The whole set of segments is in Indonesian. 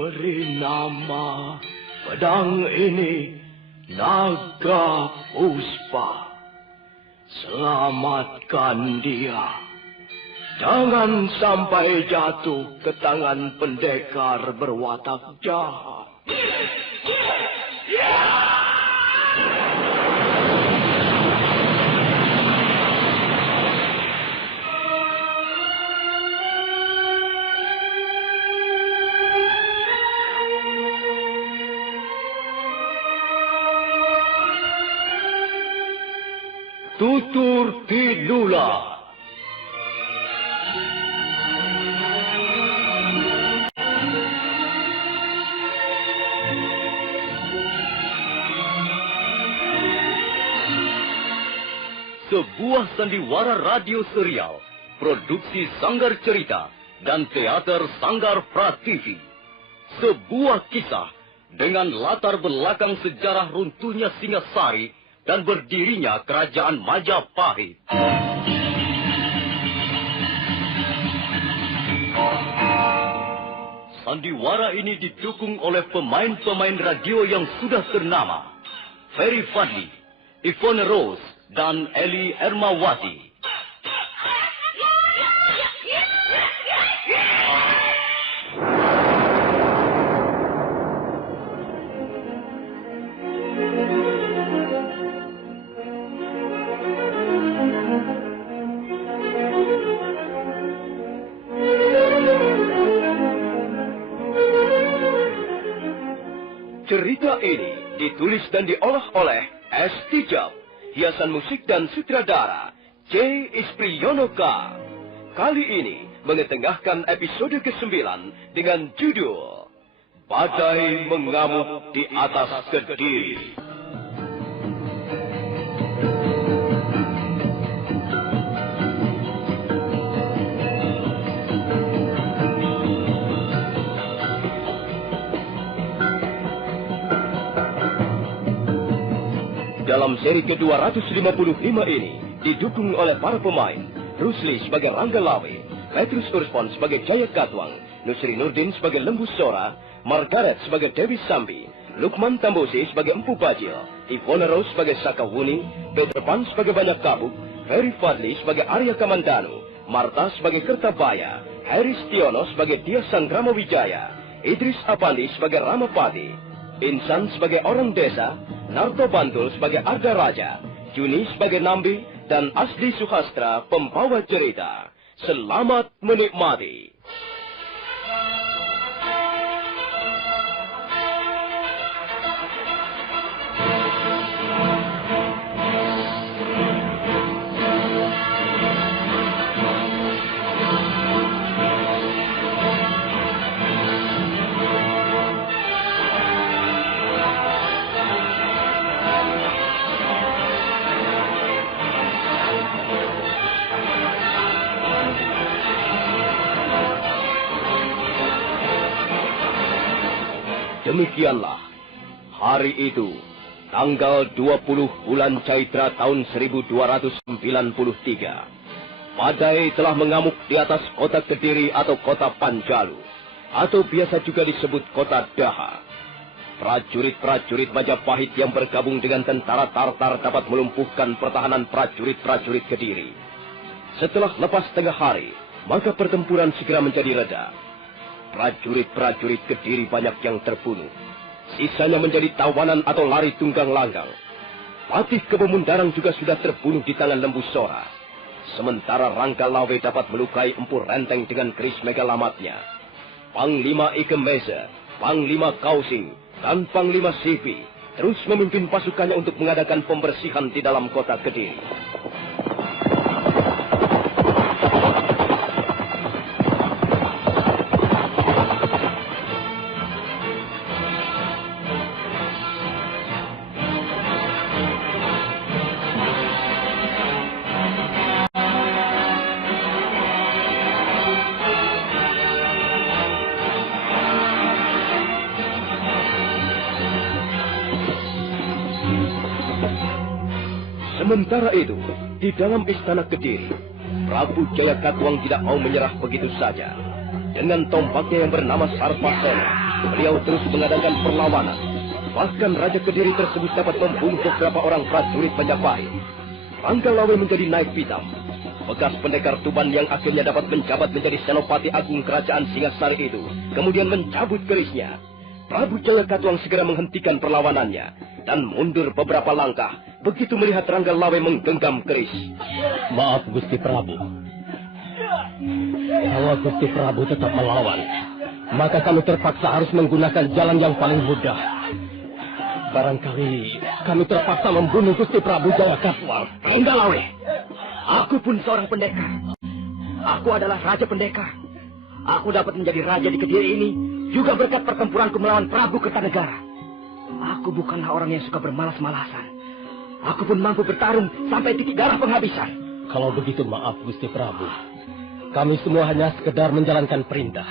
Beri nama pedang ini Naga Puspa. Selamatkan dia. Jangan sampai jatuh ke tangan pendekar berwatak jahat. Tutur Tidula. Sebuah sandiwara radio serial, produksi Sanggar Cerita dan Teater Sanggar Prativi. Sebuah kisah dengan latar belakang sejarah runtuhnya Singasari dan berdirinya Kerajaan Majapahit. Sandiwara ini didukung oleh pemain-pemain radio yang sudah ternama. Ferry Fadli, Ivone Rose, dan Eli Ermawati. Cerita ini ditulis dan diolah oleh S. Tijab, hiasan musik dan sutradara C. Ispriyonoka. Kali ini mengetengahkan episode ke-9 dengan judul Badai Mengamuk di Atas Kediri. Dalam seri ke-255 ini, didukung oleh para pemain, Rusli sebagai Rangga Lawe, Petrus Urspon sebagai Jaya Katwang, Nusri Nurdin sebagai Lembu Sora, Margaret sebagai Dewi Sambi, Lukman Tambosi sebagai Empu Bajil, Ivone Rose sebagai Saka Wuning, Peter Pan sebagai Banyak Kabuk, Ferry Fadli sebagai Arya Kamandanu, Marta sebagai Kertabaya, Heri Stiono sebagai Dia Sanggrama Wijaya, Idris Apandi sebagai Ramapati, Insan sebagai Orang Desa, Narto Bantul sebagai Arda Raja, Juni sebagai Nambi, dan Asdi Suhastra pembawa cerita. Selamat menikmati. Demikianlah, hari itu, tanggal 20 bulan Caitra tahun 1293, badai telah mengamuk di atas kota Kediri atau kota Panjalu, atau biasa juga disebut kota Daha. Prajurit-prajurit Majapahit yang bergabung dengan tentara Tartar dapat melumpuhkan pertahanan prajurit-prajurit Kediri. Setelah lepas tengah hari, maka pertempuran segera menjadi reda. Prajurit-prajurit Kediri banyak yang terbunuh. Sisanya menjadi tawanan atau lari tunggang langgang. Patih Kebemundaran juga sudah terbunuh di tangan Lembu Sora. Sementara Rangga Lawe dapat melukai Empu Renteng dengan keris megalamatnya. Panglima Ikemese, Panglima Kausing, dan Panglima Sipi terus memimpin pasukannya untuk mengadakan pembersihan di dalam kota Kediri. Sementara itu, di dalam istana Kediri, Prabu Jaya Katwang tidak mau menyerah begitu saja. Dengan tompaknya yang bernama Sarpasena, Beliau terus mengadakan perlawanan. Bahkan Raja Kediri tersebut dapat membunuh beberapa orang prajurit Majapahit. Rangga Lawe menjadi naik pitam. Bekas pendekar Tuban yang akhirnya dapat menjabat menjadi Senopati Agung Kerajaan Singasari itu kemudian mencabut kerisnya. Prabu Jaya Katuang segera menghentikan perlawanannya dan mundur beberapa langkah begitu melihat Rangga Lawe menggenggam keris. Maaf Gusti Prabu. Kalau Gusti Prabu tetap melawan, maka kami terpaksa harus menggunakan jalan yang paling mudah. Barangkali kami terpaksa membunuh Gusti Prabu Jaya Katuang. Rangga Lawe, aku pun seorang pendekar. Aku adalah Raja Pendekar. Aku dapat menjadi raja di Kediri ini juga berkat pertempuranku melawan Prabu Kertanegara. Aku bukanlah orang yang suka bermalas-malasan. Aku pun mampu bertarung sampai titik darah penghabisan. Kalau begitu maaf Gusti Prabu. Kami semua hanya sekedar menjalankan perintah.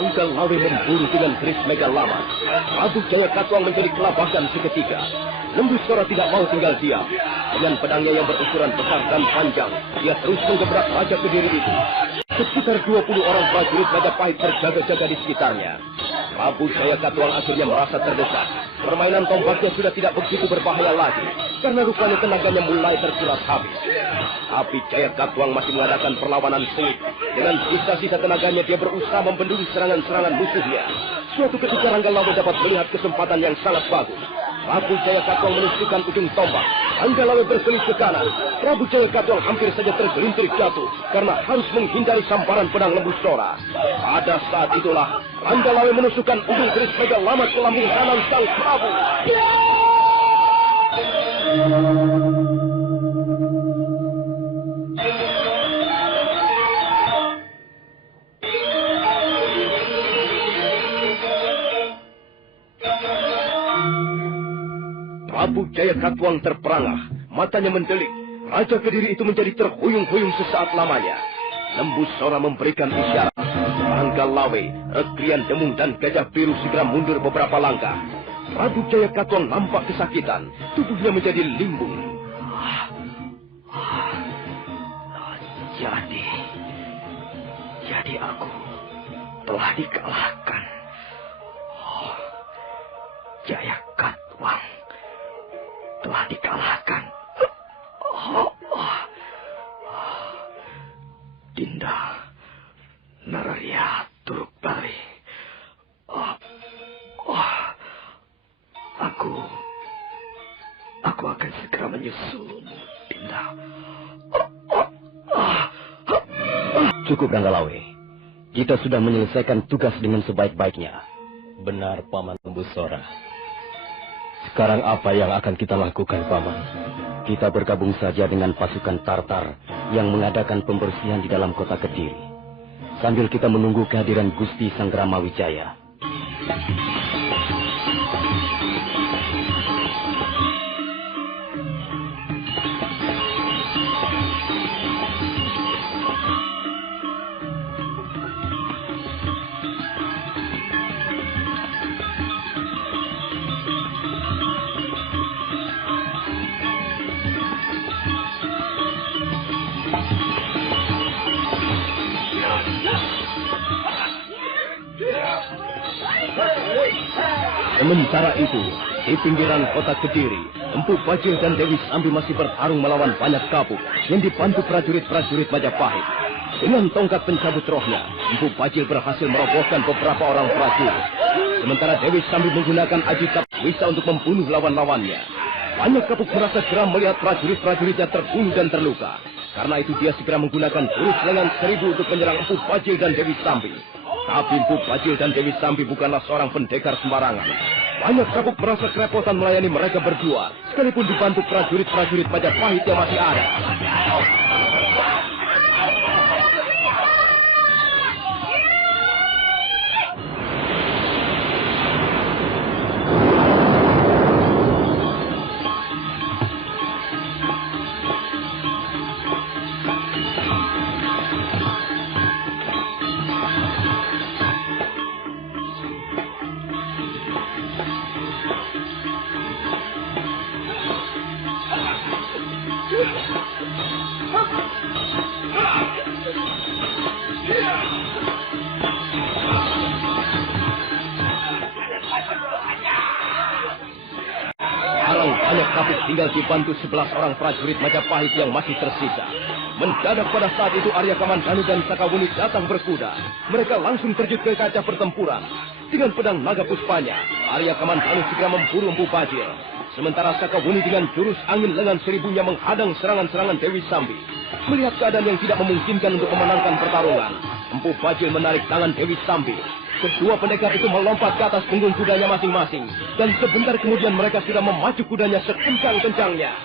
Rangga Lawe memburu dengan keris Megalaman. Prabu Jaya Katuang menjadi kelabakan seketika. Lembu Sora tidak mau tinggal diam. Dengan pedangnya yang berukuran besar dan panjang, dia terus menggebrak Raja Kediri itu. Sekitar 20 orang prajurit Majapahit berjaga-jaga di sekitarnya. Prabu Jaya Katuang akhirnya merasa terdesak. Permainan tombaknya sudah tidak begitu berbahaya lagi, karena rupanya tenaganya mulai terkuras habis. Tapi Jaya Katuang masih mengadakan perlawanan sengit. Dengan sisa-sisa tenaganya dia berusaha membendung serangan-serangan musuhnya. Suatu ketika Rangga Lawe dapat melihat kesempatan yang sangat bagus. Prabu Jaya Katuang menusukkan ujung tombak. Rangga Lawe berkelit ke kanan. Prabu Jaya Katuang hampir saja tergelintir jatuh karena harus menghindari sambaran pedang Lembu Sora. Pada saat itulah Rangga Lawe menusukkan ujung keris Megalaman ke lambung kanan sang Prabu. Prabu Jaya Katuang terperangah, matanya mendelik. Raja Kediri itu menjadi terhuyung-huyung sesaat lamanya. Lembu Sora memberikan isyarat. Rangga Lawe, Rekrian Demung dan Gajah Biru segera mundur beberapa langkah. Prabu Jaya Katuang nampak kesakitan, tubuhnya menjadi limbung. Jadi aku telah dikalahkan. Jaya Katuang telah dikalahkan. Dinda Naraya Turuk Bali. Aku akan segera menyusul, Dinda. Cukup Rangga Lawe. Kita sudah menyelesaikan tugas dengan sebaik-baiknya. Benar Paman Lembu Sora. Sekarang apa yang akan kita lakukan, Paman? Kita bergabung saja dengan pasukan Tartar yang mengadakan pembersihan di dalam kota Kediri. Sambil kita menunggu kehadiran Gusti Sanggrama Wijaya. Sementara itu, di pinggiran kota Kediri, Empu Bajil dan Dewi Sambi masih bertarung melawan banyak kabuk yang dibantu prajurit-prajurit Majapahit. Dengan tongkat pencabut rohnya, Empu Bajil berhasil merobohkan beberapa orang prajurit. Sementara Dewi Sambi menggunakan aji Wisa untuk membunuh lawan-lawannya. Banyak kabuk merasa geram melihat prajurit-prajuritnya terbunuh dan terluka. Karena itu dia segera menggunakan jurus lengan 1000 untuk menyerang Empu Bajil dan Dewi Sambi. Tapi Empu Bajil dan Dewi Sambi bukanlah seorang pendekar sembarangan. Banyak kabuk merasa kerepotan melayani mereka berdua, sekalipun dibantu prajurit-prajurit Majapahit yang masih ada. Kapuk tinggal dibantu 11 orang prajurit Majapahit yang masih tersisa. Mendadak pada saat itu Arya Kamandanu dan Sakawuni datang berkuda. Mereka langsung terjun ke kaca pertempuran. Dengan pedang naga puspanya, Arya Kamandanu segera memburu Empu Bajil. Sementara Sakawuni dengan jurus angin lengan seribunya menghadang serangan-serangan Dewi Sambi. Melihat keadaan yang tidak memungkinkan untuk memenangkan pertarungan, Empu Bajil menarik tangan Dewi Sambi. Kedua pendekar itu melompat ke atas punggung kudanya masing-masing. Dan sebentar kemudian mereka sudah memacu kudanya sekencang-kencangnya.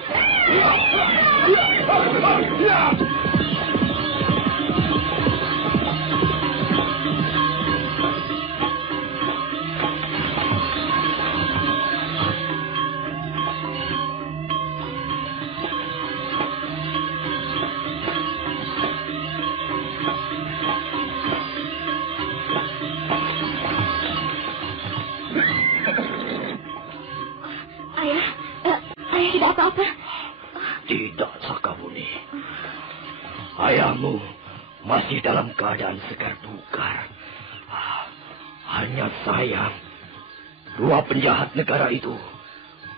Ayah tidak apa-apa. Tidak, Sakawuni. Ayahmu masih dalam keadaan segar bugar. Hanya sayang, dua penjahat negara itu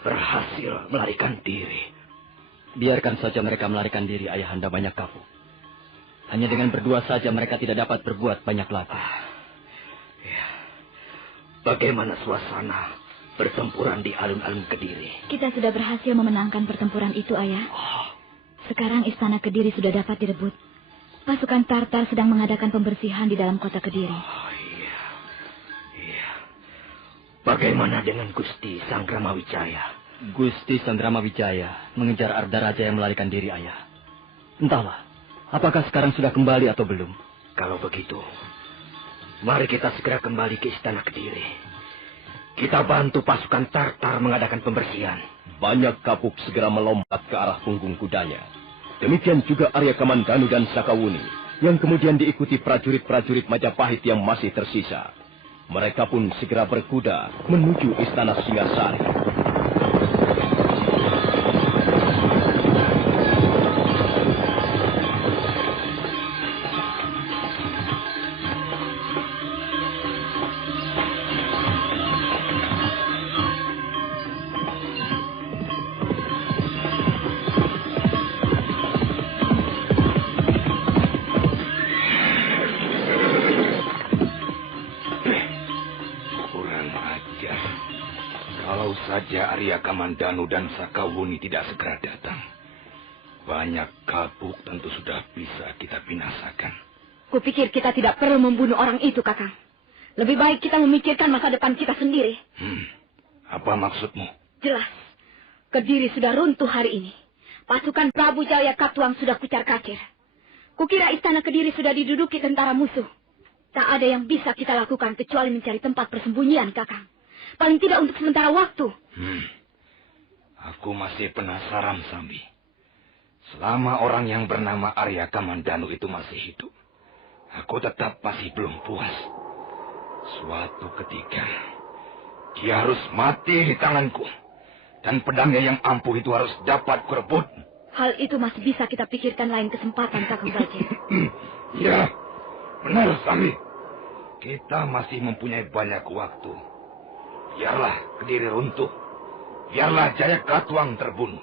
berhasil melarikan diri. Biarkan saja mereka melarikan diri, Ayahanda Banyak Kapuk. Hanya dengan berdua saja mereka tidak dapat berbuat banyak lagi. Bagaimana suasana pertempuran di alun-alun Kediri? Kita sudah berhasil memenangkan pertempuran itu, Ayah. Sekarang istana Kediri sudah dapat direbut. Pasukan Tartar sedang mengadakan pembersihan di dalam kota Kediri. Iya. Bagaimana dengan Gusti Sanggramawijaya? Gusti Sanggramawijaya mengejar Arda Raja yang melarikan diri, Ayah. Entahlah, apakah sekarang sudah kembali atau belum? Kalau begitu, mari kita segera kembali ke istana Kediri. Kita bantu pasukan Tartar mengadakan pembersihan. Banyak Kapuk segera melompat ke arah punggung kudanya. Demikian juga Arya Kamandanu dan Sakawuni, yang kemudian diikuti prajurit-prajurit Majapahit yang masih tersisa. Mereka pun segera berkuda menuju istana Singasari. Saja Arya Kamandanu dan Sakawuni tidak segera datang, banyak Kapuk tentu sudah bisa kita binasakan. Kupikir kita tidak perlu membunuh orang itu, Kakang. Lebih baik kita memikirkan masa depan kita sendiri. Apa maksudmu? Jelas. Kediri sudah runtuh hari ini. Pasukan Prabu Jaya Katuang sudah kucar-kacir. Kukira istana Kediri sudah diduduki tentara musuh. Tak ada yang bisa kita lakukan kecuali mencari tempat persembunyian, Kakang. Paling tidak untuk sementara waktu. Aku masih penasaran, Sambi. Selama orang yang bernama Arya Kamandanu itu masih hidup, aku tetap masih belum puas. Suatu ketika, dia harus mati di tanganku. Dan pedangnya yang ampuh itu harus dapat kurebut. Hal itu masih bisa kita pikirkan lain kesempatan, Kakang Bajir. Ya, benar, Sambi. Kita masih mempunyai banyak waktu. Biarlah Kediri runtuh. Biarlah Jaya Katuang terbunuh.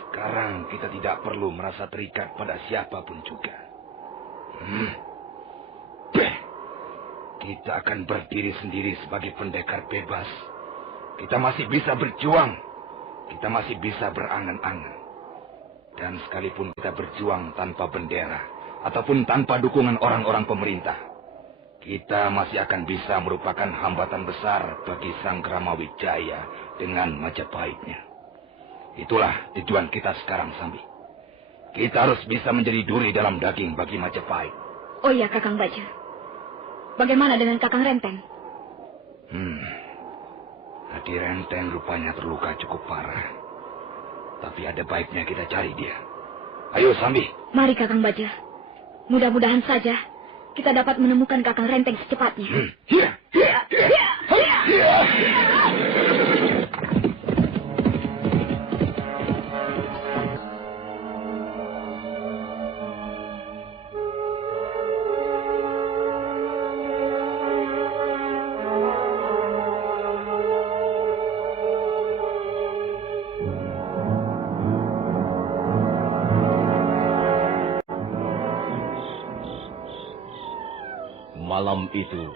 Sekarang kita tidak perlu merasa terikat pada siapapun juga. Kita akan berdiri sendiri sebagai pendekar bebas. Kita masih bisa berjuang. Kita masih bisa berangan-angan. Dan sekalipun kita berjuang tanpa bendera ataupun tanpa dukungan orang-orang pemerintah, kita masih akan bisa merupakan hambatan besar bagi Sanggramawijaya dengan Majapahitnya. Itulah tujuan kita sekarang, Sambi. Kita harus bisa menjadi duri dalam daging bagi Majapahit. Oh iya, Kakang Bajir. Bagaimana dengan Kakang Renteng? Hadi Renteng rupanya terluka cukup parah. Tapi ada baiknya kita cari dia. Ayo, Sambi. Mari, Kakang Bajir. Mudah-mudahan saja kita dapat menemukan Kakang Renteng secepatnya. Malam itu,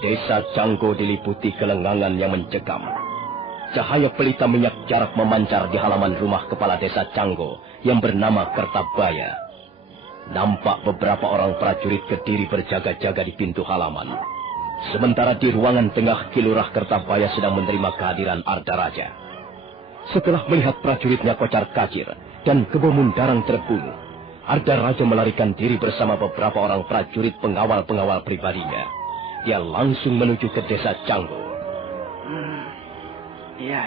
desa Canggo diliputi kelengangan yang mencekam. Cahaya pelita minyak jarak memancar di halaman rumah kepala desa Canggo yang bernama Kertabaya. Nampak beberapa orang prajurit Kediri berjaga-jaga di pintu halaman. Sementara di ruangan tengah Kilurah Kertabaya sedang menerima kehadiran Ardaraja. Setelah melihat prajuritnya kocar kacir dan Kebo Mundarang terbunuh, Ardaraja melarikan diri bersama beberapa orang prajurit pengawal-pengawal pribadinya. Dia langsung menuju ke desa Canggo. Ya.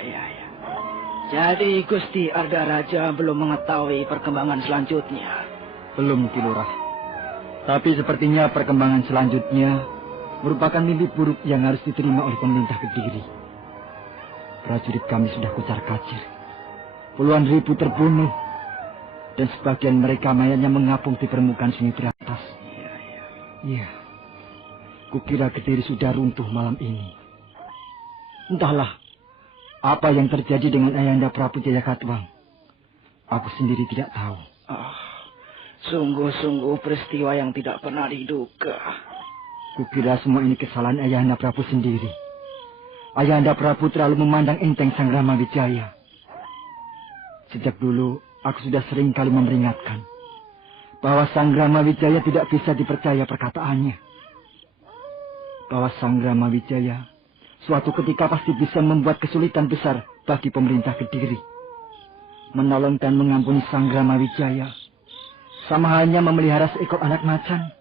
Jadi Gusti Ardaraja belum mengetahui perkembangan selanjutnya. Belum, Kilurah. Tapi sepertinya perkembangan selanjutnya merupakan mimpi buruk yang harus diterima oleh pemerintah Kediri. Prajurit kami sudah kocar-kacir. Puluhan ribu terbunuh. Dan sebagian mereka mayatnya mengapung di permukaan sungai teratas. Iya. Kukira Kediri sudah runtuh malam ini. Entahlah apa yang terjadi dengan Ayahanda Prabu Jayakatwang. Aku sendiri tidak tahu. Sungguh-sungguh peristiwa yang tidak pernah diduga. Kukira semua ini kesalahan Ayahanda Prabu sendiri. Ayahanda Prabu terlalu memandang enteng Sang Rama Wijaya. Sejak dulu, aku sudah sering kali memperingatkan bahwa Sang Rama Wijaya tidak bisa dipercaya perkataannya. Bahwa Sang Rama Wijaya suatu ketika pasti bisa membuat kesulitan besar bagi pemerintah Kediri. Menolong dan mengampuni Sang Rama Wijaya sama halnya memelihara seekor anak macan.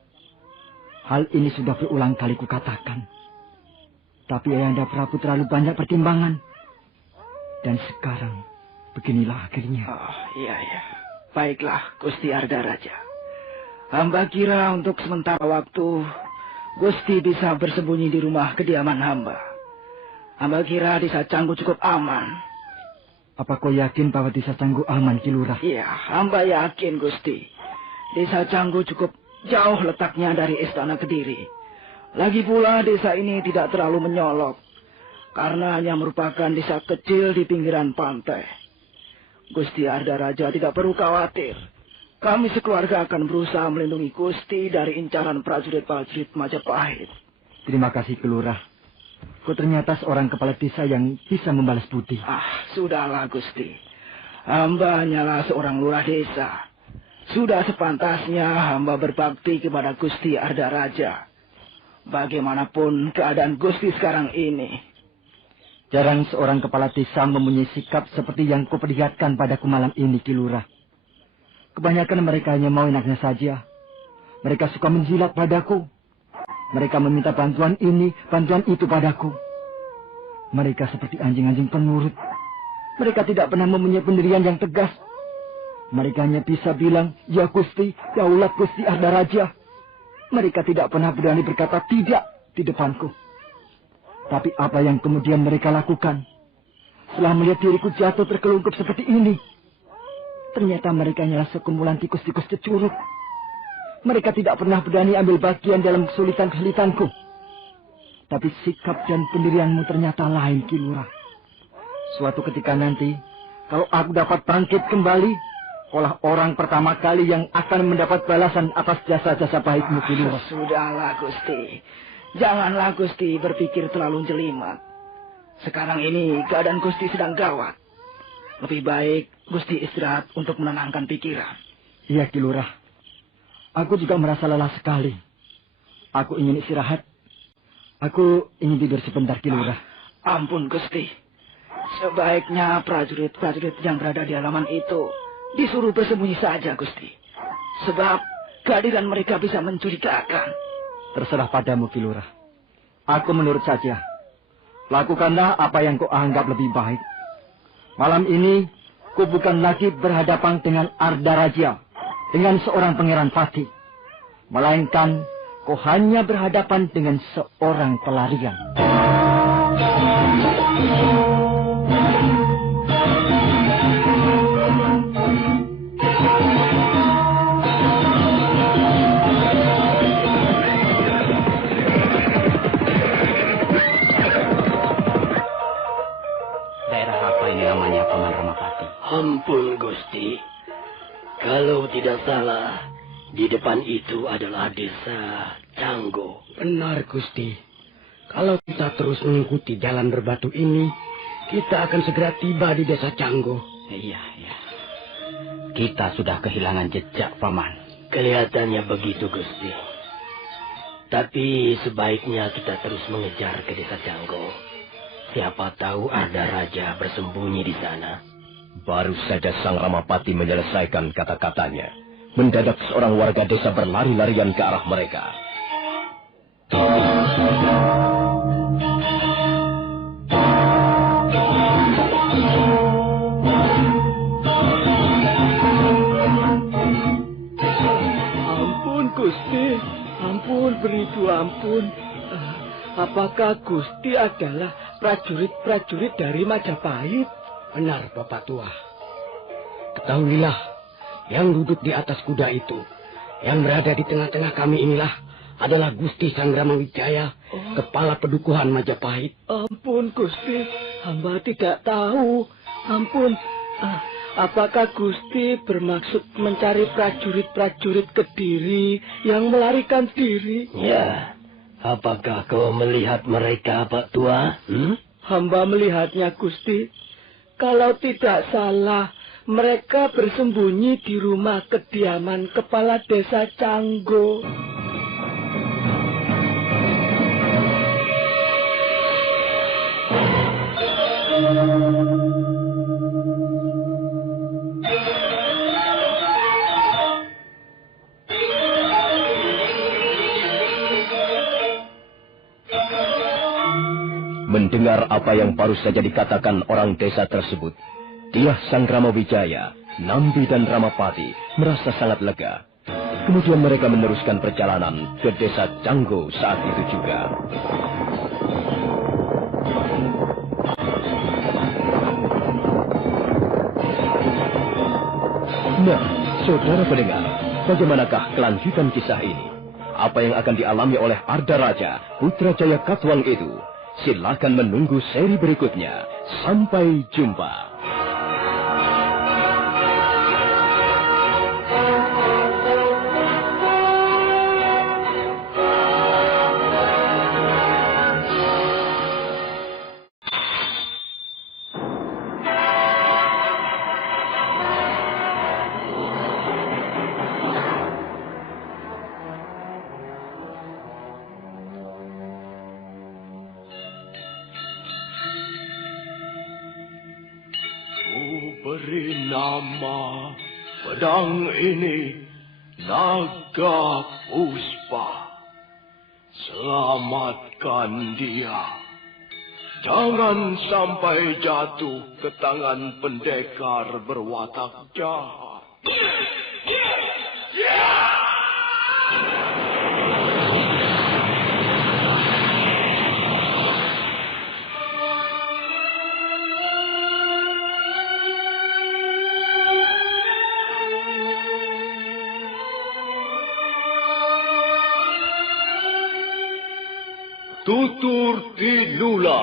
Hal ini sudah berulang kali kukatakan. Tapi Ayahanda Prabu terlalu banyak pertimbangan. Dan sekarang beginilah akhirnya. Iya. Baiklah, Gusti Ardaraja. Hamba kira untuk sementara waktu Gusti bisa bersembunyi di rumah kediaman hamba. Hamba kira desa Canggo cukup aman. Apa kau yakin bahwa desa Canggo aman, Kilurah? Iya, hamba yakin, Gusti. Desa Canggo cukup jauh letaknya dari istana Kediri. Lagi pula desa ini tidak terlalu menyolok, karena hanya merupakan desa kecil di pinggiran pantai. Gusti Ardaraja tidak perlu khawatir. Kami sekeluarga akan berusaha melindungi Gusti dari incaran prajurit-prajurit Majapahit. Terima kasih, Kilurah. Kau ternyata seorang kepala desa yang bisa membalas budi. Sudahlah, Gusti. Hamba hanyalah seorang lurah desa. Sudah sepantasnya hamba berbakti kepada Gusti Ardaraja. Bagaimanapun keadaan Gusti sekarang ini. Jarang seorang kepala desa mempunyai sikap seperti yang kau perlihatkan padaku malam ini, Kilurah. Kebanyakan mereka hanya mau enaknya saja. Mereka suka menjilat padaku. Mereka meminta bantuan ini, bantuan itu padaku. Mereka seperti anjing-anjing penurut. Mereka tidak pernah mempunyai pendirian yang tegas. Mereka hanya bisa bilang, ya Gusti, daulat Gusti Ardaraja. Mereka tidak pernah berani berkata tidak di depanku. Tapi apa yang kemudian mereka lakukan? Setelah melihat diriku jatuh terkelungkup seperti ini, ternyata mereka hanyalah sekumpulan tikus-tikus cecurut. Mereka tidak pernah berani ambil bagian dalam kesulitan-kesulitanku. Tapi sikap dan pendirianmu ternyata lain, Kilurah. Suatu ketika nanti, kalau aku dapat bangkit kembali, olah orang pertama kali yang akan mendapat balasan atas jasa-jasa baikmu, Kilurah. Sudahlah, Gusti. Janganlah Gusti berpikir terlalu jelimet. Sekarang ini keadaan Gusti sedang gawat. Lebih baik Gusti istirahat untuk menenangkan pikiran. Iya, Kilurah. Aku juga merasa lelah sekali. Aku ingin istirahat. Aku ingin tidur sebentar, Kilurah. Ampun, Gusti. Sebaiknya prajurit-prajurit yang berada di halaman itu disuruh bersembunyi saja, Gusti. Sebab kehadiran mereka bisa mencurigakan. Terserah padamu, Kilurah. Aku menurut saja. Lakukanlah apa yang kau anggap lebih baik. Malam ini, ku bukan lagi berhadapan dengan Ardaraja, dengan seorang pangeran Pati. Melainkan, kau hanya berhadapan dengan seorang pelarian. Daerah apa ini namanya, Paman Ramapati? Ampun, Gusti. Kalau tidak salah, di depan itu adalah desa Canggo. Benar, Gusti. Kalau kita terus mengikuti jalan berbatu ini, kita akan segera tiba di desa Canggo. Iya. Kita sudah kehilangan jejak, Paman. Kelihatannya begitu, Gusti. Tapi sebaiknya kita terus mengejar ke desa Canggo. Siapa tahu ada raja bersembunyi di sana. Baru saja Sang Ramapati menyelesaikan kata-katanya, mendadak seorang warga desa berlari-larian ke arah mereka. Ampun, Gusti. Ampun, beribu ampun. Apakah Gusti adalah prajurit-prajurit dari Majapahit? Benar, Bapak Tua. Ketahuilah, yang duduk di atas kuda itu, yang berada di tengah-tengah kami inilah, adalah Gusti Sangramawijaya, kepala pedukuhan Majapahit. Ampun, Gusti. Hamba tidak tahu. Ampun. Apakah Gusti bermaksud mencari prajurit-prajurit Kediri yang melarikan diri? Ya, apakah kau melihat mereka, Pak Tua? Hamba melihatnya, Gusti. Kalau tidak salah, mereka bersembunyi di rumah kediaman kepala desa Canggo. Mendengar apa yang baru saja dikatakan orang desa tersebut, Dyah Sangramawijaya, Nambi dan Ramapati merasa sangat lega. Kemudian mereka meneruskan perjalanan ke desa Canggo saat itu juga. Nah, saudara pendengar, bagaimanakah kelanjutan kisah ini? Apa yang akan dialami oleh Arda Raja, Putra Jaya Katwang itu? Silakan menunggu seri berikutnya. Sampai jumpa. Beri nama pedang ini Naga Puspa. Selamatkan dia. Jangan sampai jatuh ke tangan pendekar berwatak jahat. Tutur Tinula.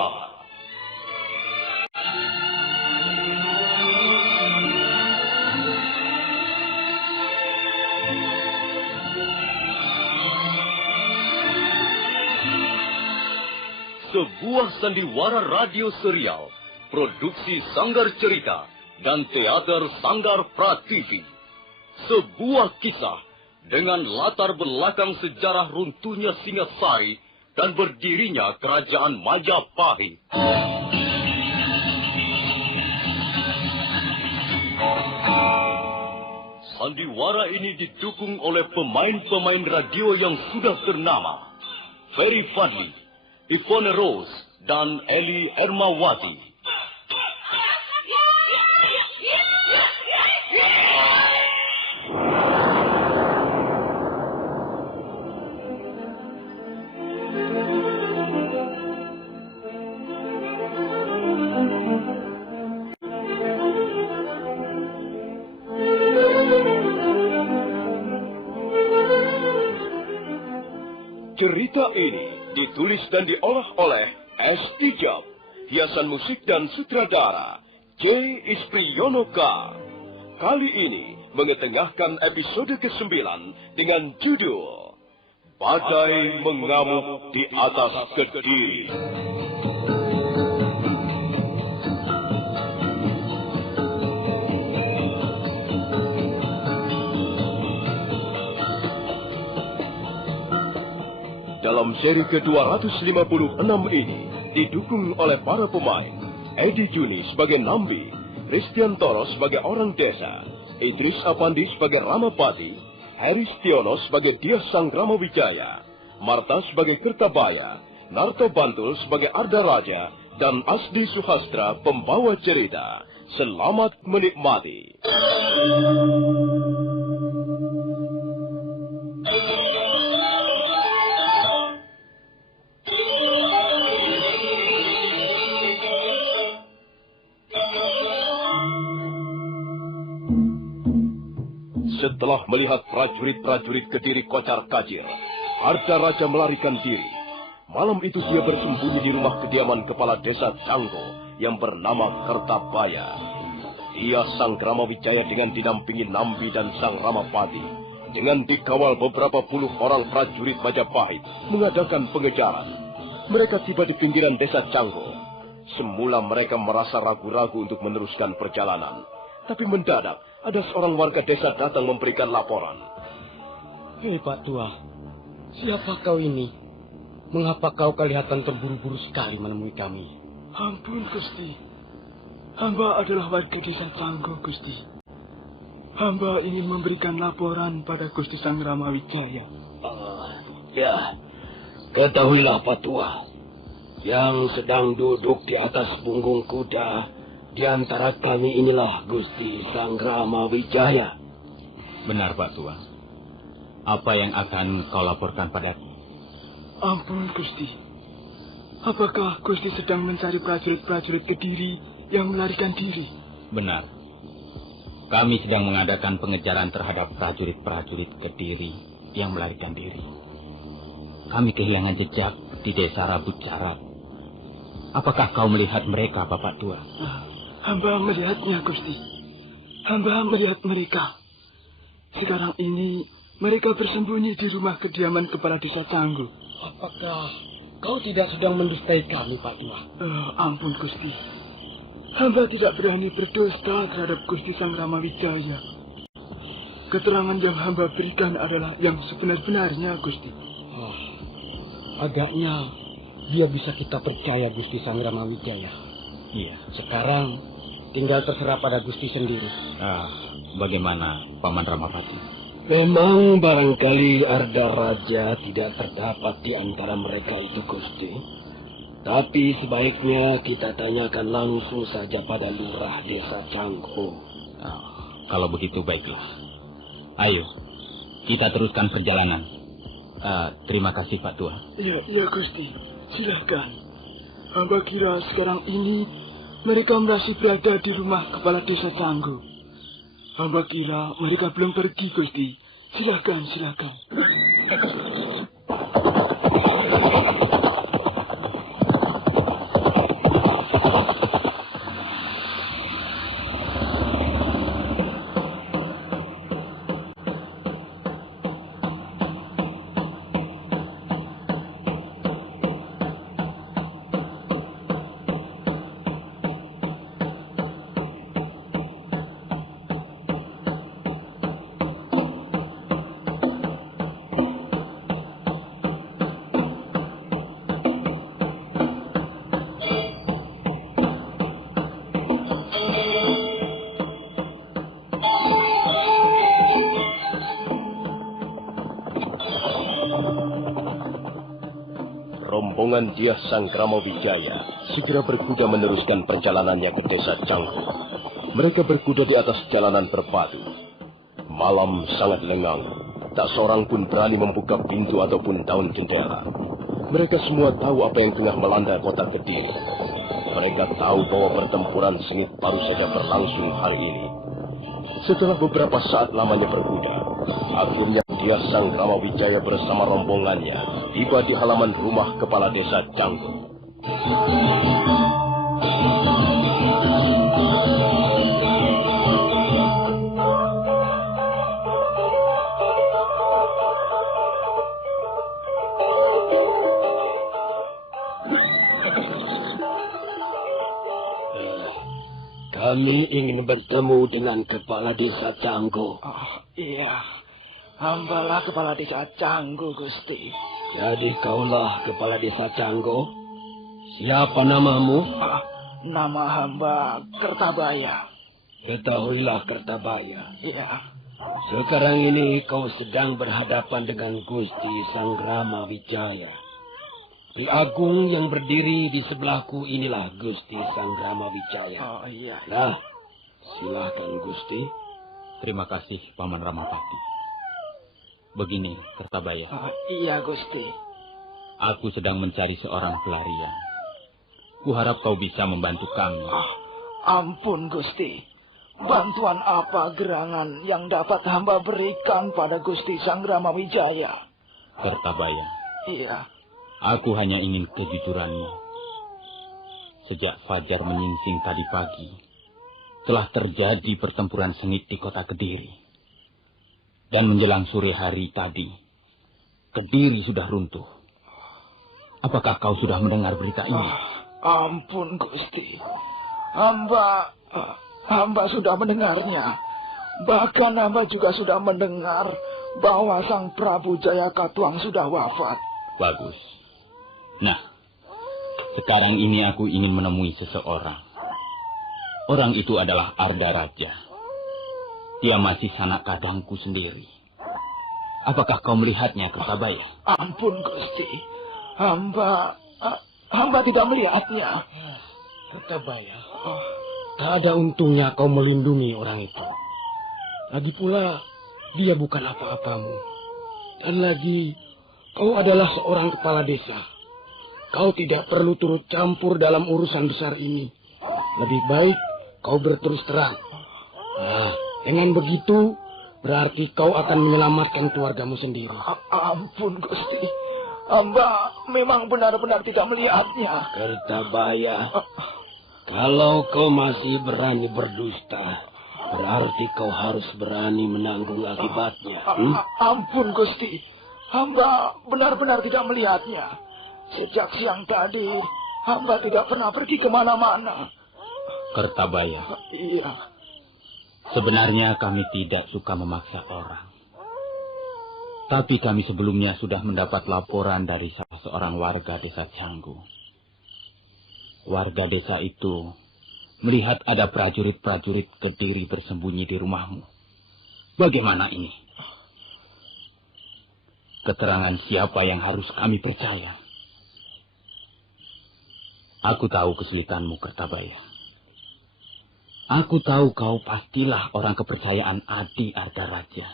Sebuah sandiwara radio serial, produksi Sanggar Cerita dan Teater Sanggar Prativi. Sebuah kisah dengan latar belakang sejarah runtuhnya Singasari dan berdirinya Kerajaan Majapahit. Sandiwara ini didukung oleh pemain-pemain radio yang sudah ternama. Ferry Fadli, Ivone Rose, dan Eli Ermawati. Cerita ini ditulis dan diolah oleh S. Tijab, hiasan musik dan sutradara J. Ispriyonoka. Kali ini mengetengahkan episode ke-9 dengan judul Badai mengamuk di atas Kediri. Dalam seri ke-256 ini, didukung oleh para pemain, Edi Juni sebagai Nambi, Christian Toro sebagai orang desa, Idris Apandi sebagai Ramapati, Heri Stiono sebagai Diah Sanggrama Wijaya, Marta sebagai Kertabaya, Narto Bantul sebagai Arda Raja, dan Asdi Suhastra pembawa cerita. Selamat menikmati. Setelah melihat prajurit-prajurit Kediri kocar-kacir, Arda Raja melarikan diri. Malam itu dia bersembunyi di rumah kediaman kepala desa Canggo yang bernama Kertabaya. Dia Sanggrama Wijaya dengan didampingi Nambi dan Sang Ramapati, dengan dikawal beberapa puluh orang prajurit Majapahit, mengadakan pengejaran. Mereka tiba di pinggiran desa Canggo. Semula mereka merasa ragu-ragu untuk meneruskan perjalanan. Tapi mendadak, ada seorang warga desa datang memberikan laporan. Hei Pak Tua, siapa kau ini? Mengapa kau kelihatan terburu-buru sekali menemui kami? Ampun, Gusti. Hamba adalah warga desa Canggo, Gusti. Hamba ingin memberikan laporan pada Gusti Sanggrama Wijaya. Ya, ketahuilah Pak Tua, yang sedang duduk di atas punggung kuda di antara kami inilah Gusti Sanggrama Wijaya. Benar, Pak Tua. Apa yang akan kau laporkan padaku? Ampun, Gusti. Apakah Gusti sedang mencari prajurit-prajurit Kediri yang melarikan diri? Benar. Kami sedang mengadakan pengejaran terhadap prajurit-prajurit Kediri yang melarikan diri. Kami kehilangan jejak di desa Rabut Jarak. Apakah kau melihat mereka, Bapak Tua? Hamba melihatnya, Gusti. Hamba melihat mereka. Sekarang ini, mereka bersembunyi di rumah kediaman kepala desa Canggo. Apakah kau tidak sedang mendustai kami, Pak Tua? Ampun, Gusti. Hamba tidak berani berdusta terhadap Gusti Sanggrama Wijaya. Keterangan yang hamba berikan adalah yang sebenar-benarnya, Gusti. Agaknya dia bisa kita percaya, Gusti Sanggrama Wijaya. Iya. Sekarang tinggal terserah pada Gusti sendiri. Bagaimana, Paman Ramapati? Memang barangkali Arda Raja tidak terdapat di antara mereka itu, Gusti. Tapi sebaiknya kita tanyakan langsung saja pada lurah desa Canggo. Kalau begitu baiklah. Ayo, kita teruskan perjalanan. Terima kasih, Pak Tua. Ya, Gusti. Silakan. Hamba kira sekarang ini mereka masih berada di rumah kepala desa Canggo. Hamba kira mereka belum pergi, Gusti. Silakan. Rombongan Diah Sanggrama Wijaya segera berkuda meneruskan perjalanannya ke desa Canggo. Mereka berkuda di atas jalanan berbatu. Malam sangat lengang, tak seorang pun berani membuka pintu ataupun daun jendela. Mereka semua tahu apa yang tengah melanda kota Kediri. Mereka tahu bahwa pertempuran sengit baru saja berlangsung hari ini. Setelah beberapa saat lamanya berkuda, akhirnya Diah Sanggrama Wijaya bersama rombongannya tiba di halaman rumah kepala desa Canggo. Kami ingin bertemu dengan Kepala Desa Canggu. Oh, iya. Hambalah Kepala Desa Canggu, Gusti. Jadi kaulah Kepala Desa Canggu? Siapa namamu? Nama hamba Kertabaya. Ketahuilah Kertabaya. Iya. Sekarang ini kau sedang berhadapan dengan Gusti Sanggrama Wijaya. Ki Agung yang berdiri di sebelahku inilah Gusti Sanggrama Wijaya. Oh iya. Nah, silakan Gusti. Terima kasih Paman Ramapati. Begini, Kertabaya. Iya, Gusti. Aku sedang mencari seorang pelarian. Kuharap kau bisa membantu kami. Ampun, Gusti. Bantuan apa gerangan yang dapat hamba berikan pada Gusti Sanggrama Wijaya? Kertabaya. Iya. Aku hanya ingin kejujuranmu. Sejak fajar menyingsing tadi pagi, telah terjadi pertempuran sengit di kota Kediri. Dan menjelang sore hari tadi, Kediri sudah runtuh. Apakah kau sudah mendengar berita ini? Ampun, Gusti. Hamba sudah mendengarnya. Bahkan hamba juga sudah mendengar bahwa Sang Prabu Jaya Katuang sudah wafat. Bagus. Nah, sekarang ini aku ingin menemui seseorang. Orang itu adalah Arda Raja. Dia masih sanak kadangku sendiri. Apakah kau melihatnya, Kertabaya? Ampun, Gusti. Hamba tidak melihatnya. Kertabaya, tak ada untungnya kau melindungi orang itu. Lagi pula, dia bukan apa-apamu. Dan lagi, kau adalah seorang kepala desa. Kau tidak perlu turut campur dalam urusan besar ini. Lebih baik kau berterus terang. Nah, dengan begitu, berarti kau akan menyelamatkan keluargamu sendiri. Ampun, Gusti. Hamba memang benar-benar tidak melihatnya. Kertabaya, kalau kau masih berani berdusta, berarti kau harus berani menanggung akibatnya. Ampun, Gusti. Hamba benar-benar tidak melihatnya. Sejak siang tadi, hamba tidak pernah pergi kemana-mana. Kertabaya. Iya. Sebenarnya kami tidak suka memaksa orang. Tapi kami sebelumnya sudah mendapat laporan dari salah seorang warga desa Canggu. Warga desa itu melihat ada prajurit-prajurit Kediri bersembunyi di rumahmu. Bagaimana ini? Keterangan siapa yang harus kami percaya? Aku tahu kesulitanmu, Kertabaya. Aku tahu kau pastilah orang kepercayaan Adi Arda Raja.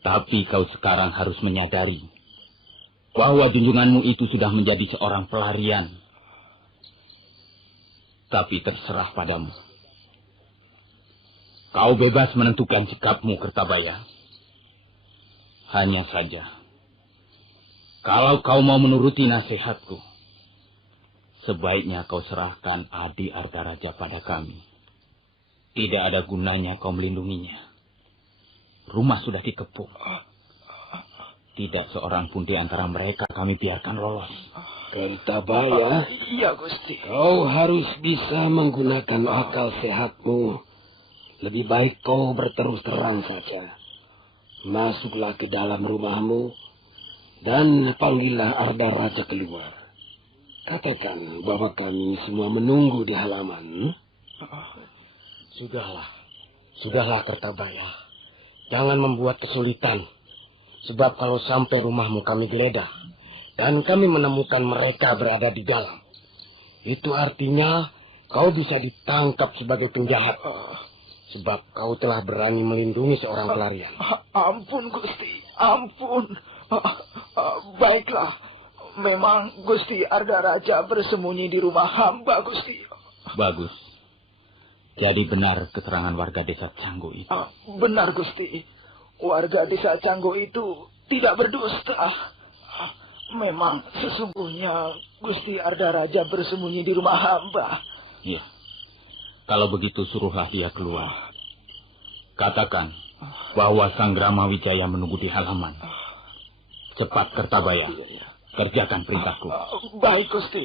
Tapi kau sekarang harus menyadari bahwa junjunganmu itu sudah menjadi seorang pelarian. Tapi terserah padamu. Kau bebas menentukan sikapmu, Kertabaya. Hanya saja, kalau kau mau menuruti nasihatku, sebaiknya kau serahkan Adi Arda Raja pada kami. Tidak ada gunanya kau melindunginya. Rumah sudah dikepung. Tidak seorang pun di antara mereka kami biarkan lolos. Kertabaya, iya, Gusti. Kau harus bisa menggunakan akal sehatmu. Lebih baik kau berterus terang saja. Masuklah ke dalam rumahmu dan panggillah Arda Raja keluar. Katakan bahwa kami semua menunggu di halaman. Sudahlah Kertabaya. Jangan membuat kesulitan. Sebab kalau sampai rumahmu kami geledah dan kami menemukan mereka berada di dalam, itu artinya kau bisa ditangkap sebagai penjahat. Sebab kau telah berani melindungi seorang pelarian. Ampun, Gusti. Ampun. Baiklah. Memang Gusti Arda Raja bersembunyi di rumah hamba, Gusti. Bagus. Jadi benar keterangan warga desa Canggu itu. Benar, Gusti. Warga desa Canggu itu tidak berdusta. Memang sesungguhnya Gusti Arda Raja bersembunyi di rumah hamba. Iya. Kalau begitu suruhlah dia keluar. Katakan bahwa Sanggrama Wijaya menunggu di halaman. Cepat, Kertabaya. Kerjakan perintahku. Baik, Gusti.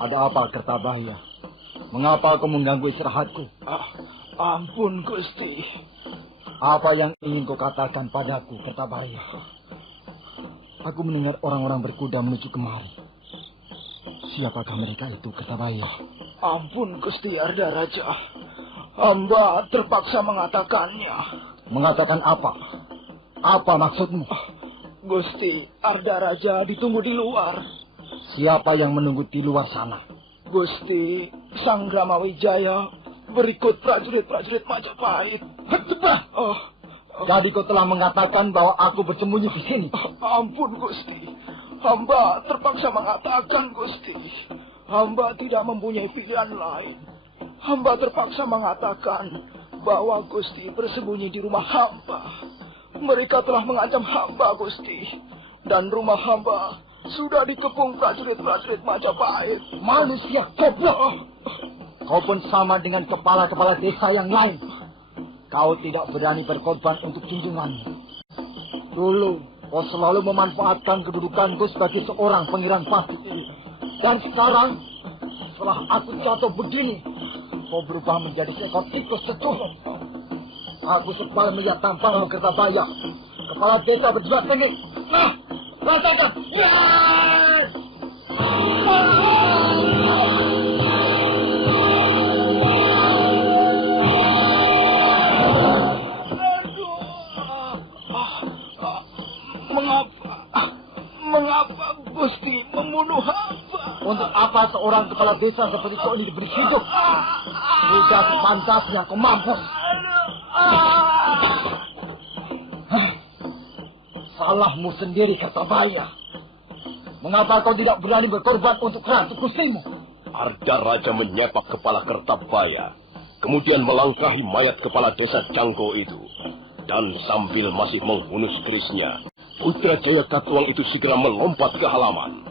Ada apa, Kertabaya? Mengapa kau mengganggu istirahatku? Ampun, Gusti. Apa yang ingin kau katakan padaku, Kertabaya? Aku mendengar orang-orang berkuda menuju kemari. Siapakah mereka itu, Kertabaya? Ampun, Gusti Arda Raja. Hamba terpaksa mengatakannya. Mengatakan apa? Apa maksudmu? Gusti Arda Raja ditunggu di luar. Siapa yang menunggu di luar sana? Gusti Sang Ramawijaya berikut prajurit-prajurit Majapahit. Cepat! Jadi kau telah mengatakan bahwa aku bersembunyi di sini. Ampun, Gusti. Hamba terpaksa mengatakan, Gusti. Hamba tidak mempunyai pilihan lain. Hamba terpaksa mengatakan bahwa Gusti bersembunyi di rumah hamba. Mereka telah mengancam hamba, Gusti. Dan rumah hamba sudah dikepung prajurit-prajurit Majapahit. Manusia goblok! Kau pun sama dengan kepala-kepala desa yang lain. Kau tidak berani berkorban untuk junjunganmu. Dulu, kau selalu memanfaatkan kedudukanku sebagai seorang pangeran pasti. Dan sekarang, setelah aku jatuh begini, kau berubah menjadi seekor tikus seturun. Aku sempat melihat tampangmu, Kertabaya. Kepala desa berjiwa tinggi. Nah, rasakan! Mengapa Gusti membunuh hamba? Untuk apa seorang kepala desa seperti kau ini diberi hidup? Sudah sepantasnya kau mampus. Salahmu sendiri, Kertabaya. Mengapa kau tidak berani berkorban untuk ratu Gustimu? Arda Raja menyepak kepala Kertabaya, kemudian melangkahi mayat kepala desa Janggo itu. Dan sambil masih menghunus kerisnya, Putra Jaya Katuang itu segera melompat ke halaman.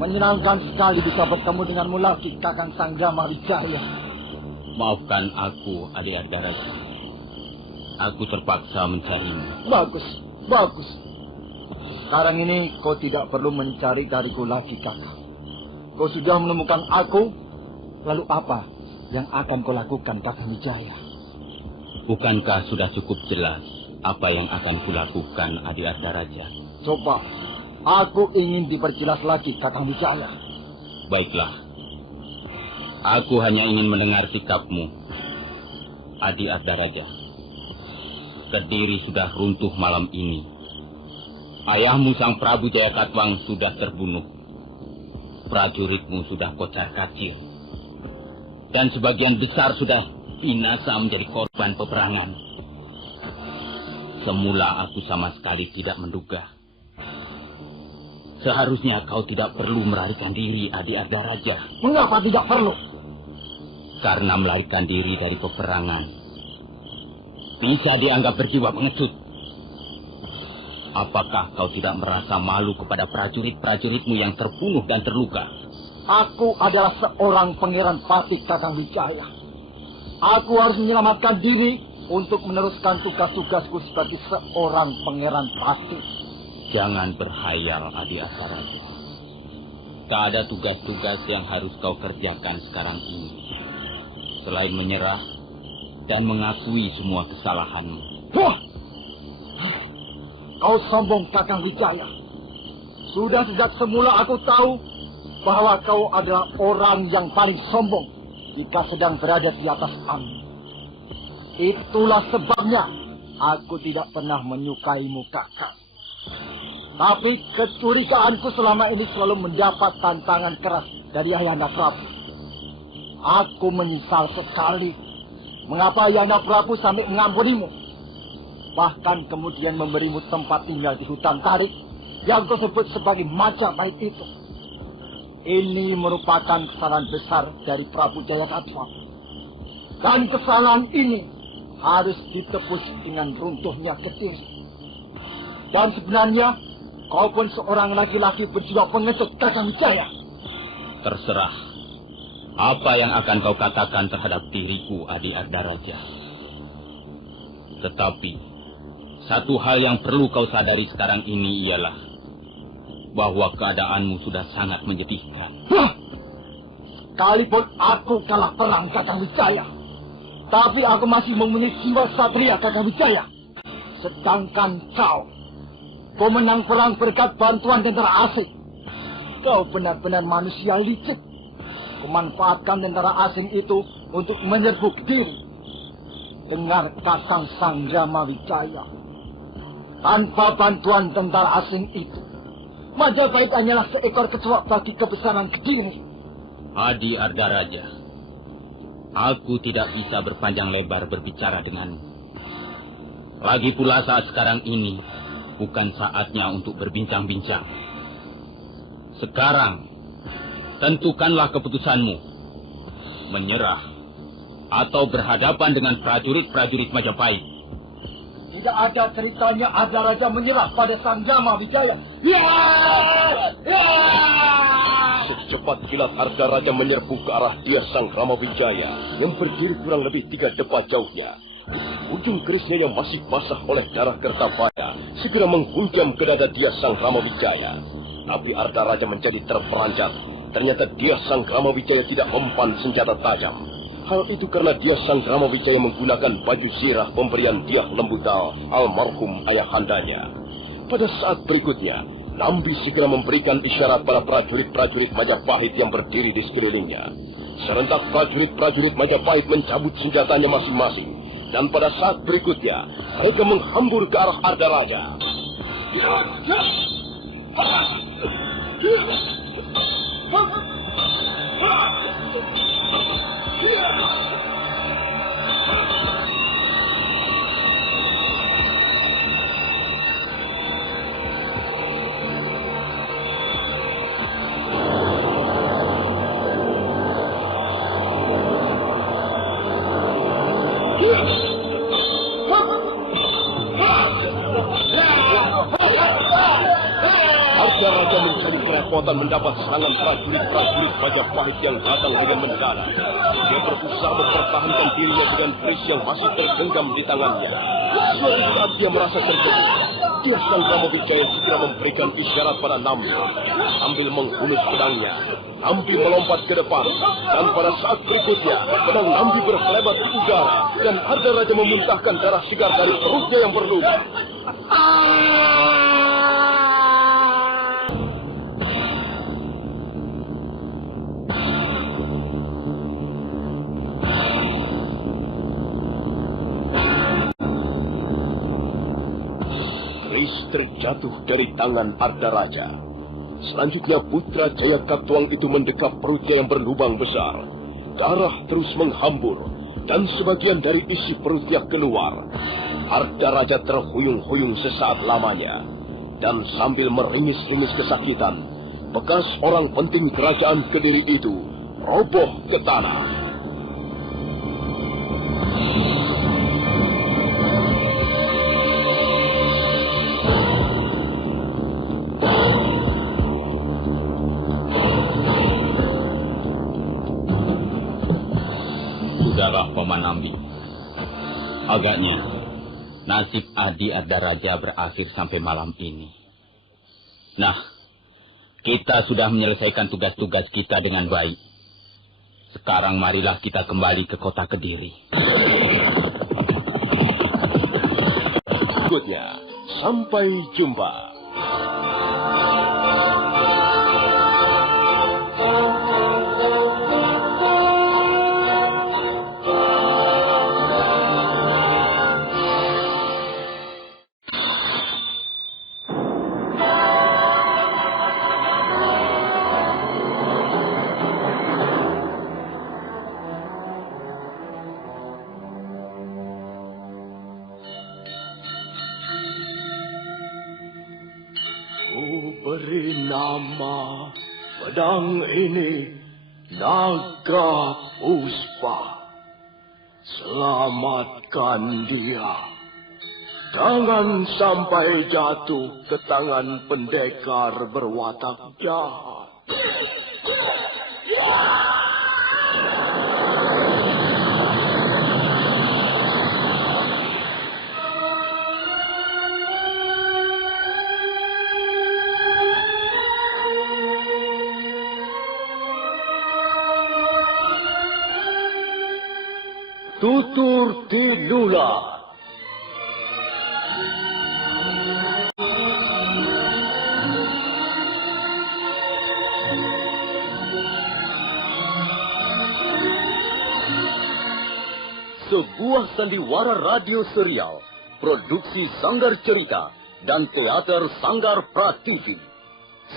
Menyenangkan sekali bisa bertemu denganmu lagi, Kakang Sang Ramawijaya. Maafkan aku, adik Arda Raja. Aku terpaksa mencarimu. Bagus, bagus. Sekarang ini kau tidak perlu mencari dariku lagi, Kakak. Kau sudah menemukan aku, lalu apa yang akan kau lakukan, Kakang Wijaya? Bukankah sudah cukup jelas apa yang akan kulakukan, adik Arda Raja? Coba, aku ingin diperjelas lagi, Kakang Wijaya. Baiklah. Aku hanya ingin mendengar sikapmu, adik Arda Raja. Kediri sudah runtuh malam ini. Ayahmu Sang Prabu Jaya Katuang sudah terbunuh. Prajuritmu sudah kocar-kacir. Dan sebagian besar sudah binasa menjadi korban peperangan. Semula aku sama sekali tidak menduga. Seharusnya kau tidak perlu melarikan diri, adik Arda Raja. Mengapa tidak perlu? Karena melarikan diri dari peperangan bisa dianggap berjiwa pengecut. Apakah kau tidak merasa malu kepada prajurit-prajuritmu yang terbunuh dan terluka? Aku adalah seorang pangeran Patih, Kakang Wijaya. Aku harus menyelamatkan diri untuk meneruskan tugas-tugasku sebagai seorang pangeran Patih. Jangan berhayal, adik Arda Raja. Tak ada tugas-tugas yang harus kau kerjakan sekarang ini, selain menyerah dan mengakui semua kesalahanmu. Wah! Kau sombong, Kakang Wijaya. Sudah sejak semula aku tahu bahwa kau adalah orang yang paling sombong jika sedang berada di atas angin. Itulah sebabnya aku tidak pernah menyukaimu, Kakang. Tapi kecurigaanku selama ini selalu mendapat tantangan keras dari Ayahanda Prabu. Aku menyesal sekali mengapa Ayahanda Prabu sampai mengampunimu. Bahkan kemudian memberimu tempat tinggal di hutan tarik yang kau sebut sebagai Majapahit itu. Ini merupakan kesalahan besar dari Prabu Jayakatwang. Dan kesalahan ini harus ditebus dengan runtuhnya Kediri. Dan sebenarnya kau pun seorang laki-laki berjiwa pengecut Kakangwijaya. Terserah. Apa yang akan kau katakan terhadap diriku, Adi Ardaraja. Tetapi, satu hal yang perlu kau sadari sekarang ini ialah bahwa keadaanmu sudah sangat menyedihkan. Sekalipun aku kalah perang Kakangwijaya, tapi aku masih mempunyai jiwa satria Kakangwijaya. Sedangkan kau menang perang berkat bantuan tentara asing. Kau benar-benar manusia licik. Memanfaatkan tentara asing itu untuk menyerbu Kediri. Dengar Kakang Sangramawijaya. Tanpa bantuan tentara asing itu, Majapahit hanyalah seekor kecoa bagi kebesaran Kediri. Adi Ardaraja, aku tidak bisa berpanjang lebar berbicara denganmu. Lagi pula saat sekarang ini bukan saatnya untuk berbincang-bincang. Sekarang, tentukanlah keputusanmu. Menyerah atau berhadapan dengan prajurit-prajurit Majapahit. Tidak ada ceritanya Ardaraja menyerah pada Sangramawijaya. Secepat kilat Ardaraja menyerbu ke arah dia Sangramawijaya yang berdiri kurang lebih 3 depa jauhnya. Ujung kerisnya yang masih basah oleh darah Kertabaya segera menghunjam ke dada dia Sangramawijaya. Tapi Ardaraja menjadi terperanjat. Ternyata dia Sangramawijaya tidak mempan senjata tajam. Hal itu karena dia Sangramawijaya menggunakan baju zirah pemberian Dyah Lembutal almarhum ayahandanya. Pada saat berikutnya, Nambi segera memberikan isyarat pada prajurit-prajurit Majapahit yang berdiri di sekelilingnya. Serentak prajurit-prajurit Majapahit mencabut senjatanya masing-masing. Dan pada saat berikutnya, mereka menghambur ke arah Ardaraja. Ardaraja mencari kerepotan mendapat serangan prajurit-prajurit Majapahit yang datang dengan mendadak. Dia berusaha mempertahankan dirinya dengan keris yang masih tergenggam di tangannya. Suatu saat dia merasa terkejut. Dia Sangramawijaya segera memberikan isyarat pada Nambi. Sambil menghunus pedangnya, Nambi melompat ke depan. Dan pada saat berikutnya, pedang Nambi berkelebat di udara. Dan Ardaraja memuntahkan darah segar dari perutnya yang berluka. Terjatuh dari tangan Ardaraja. Selanjutnya putra Jayakatwang itu mendekap perutnya yang berlubang besar. Darah terus menghambur dan sebagian dari isi perutnya keluar. Ardaraja terhuyung-huyung sesaat lamanya. Dan sambil meringis-ringis kesakitan, bekas orang penting kerajaan Kediri itu roboh ke tanah. Sudahlah Paman Nambi. Agaknya nasib Adi Ardaraja berakhir sampai malam ini. Nah, kita sudah menyelesaikan tugas-tugas kita dengan baik. Sekarang marilah kita kembali ke kota Kediri. Berikutnya, sampai jumpa. Nama pedang ini Naga Puspa. Selamatkan dia. Jangan sampai jatuh ke tangan pendekar berwatak jahat. Tutur Tinula. Sebuah sandiwara radio serial, produksi Sanggar Cerita dan Teater Sanggar Prativi.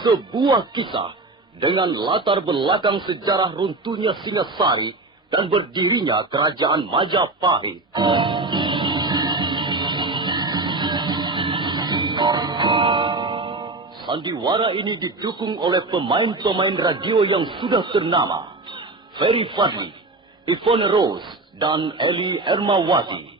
Sebuah kisah dengan latar belakang sejarah runtuhnya Singasari dan berdirinya Kerajaan Majapahit. Sandiwara ini didukung oleh pemain-pemain radio yang sudah ternama. Ferry Fadli, Ivone Rose, dan Eli Ermawati.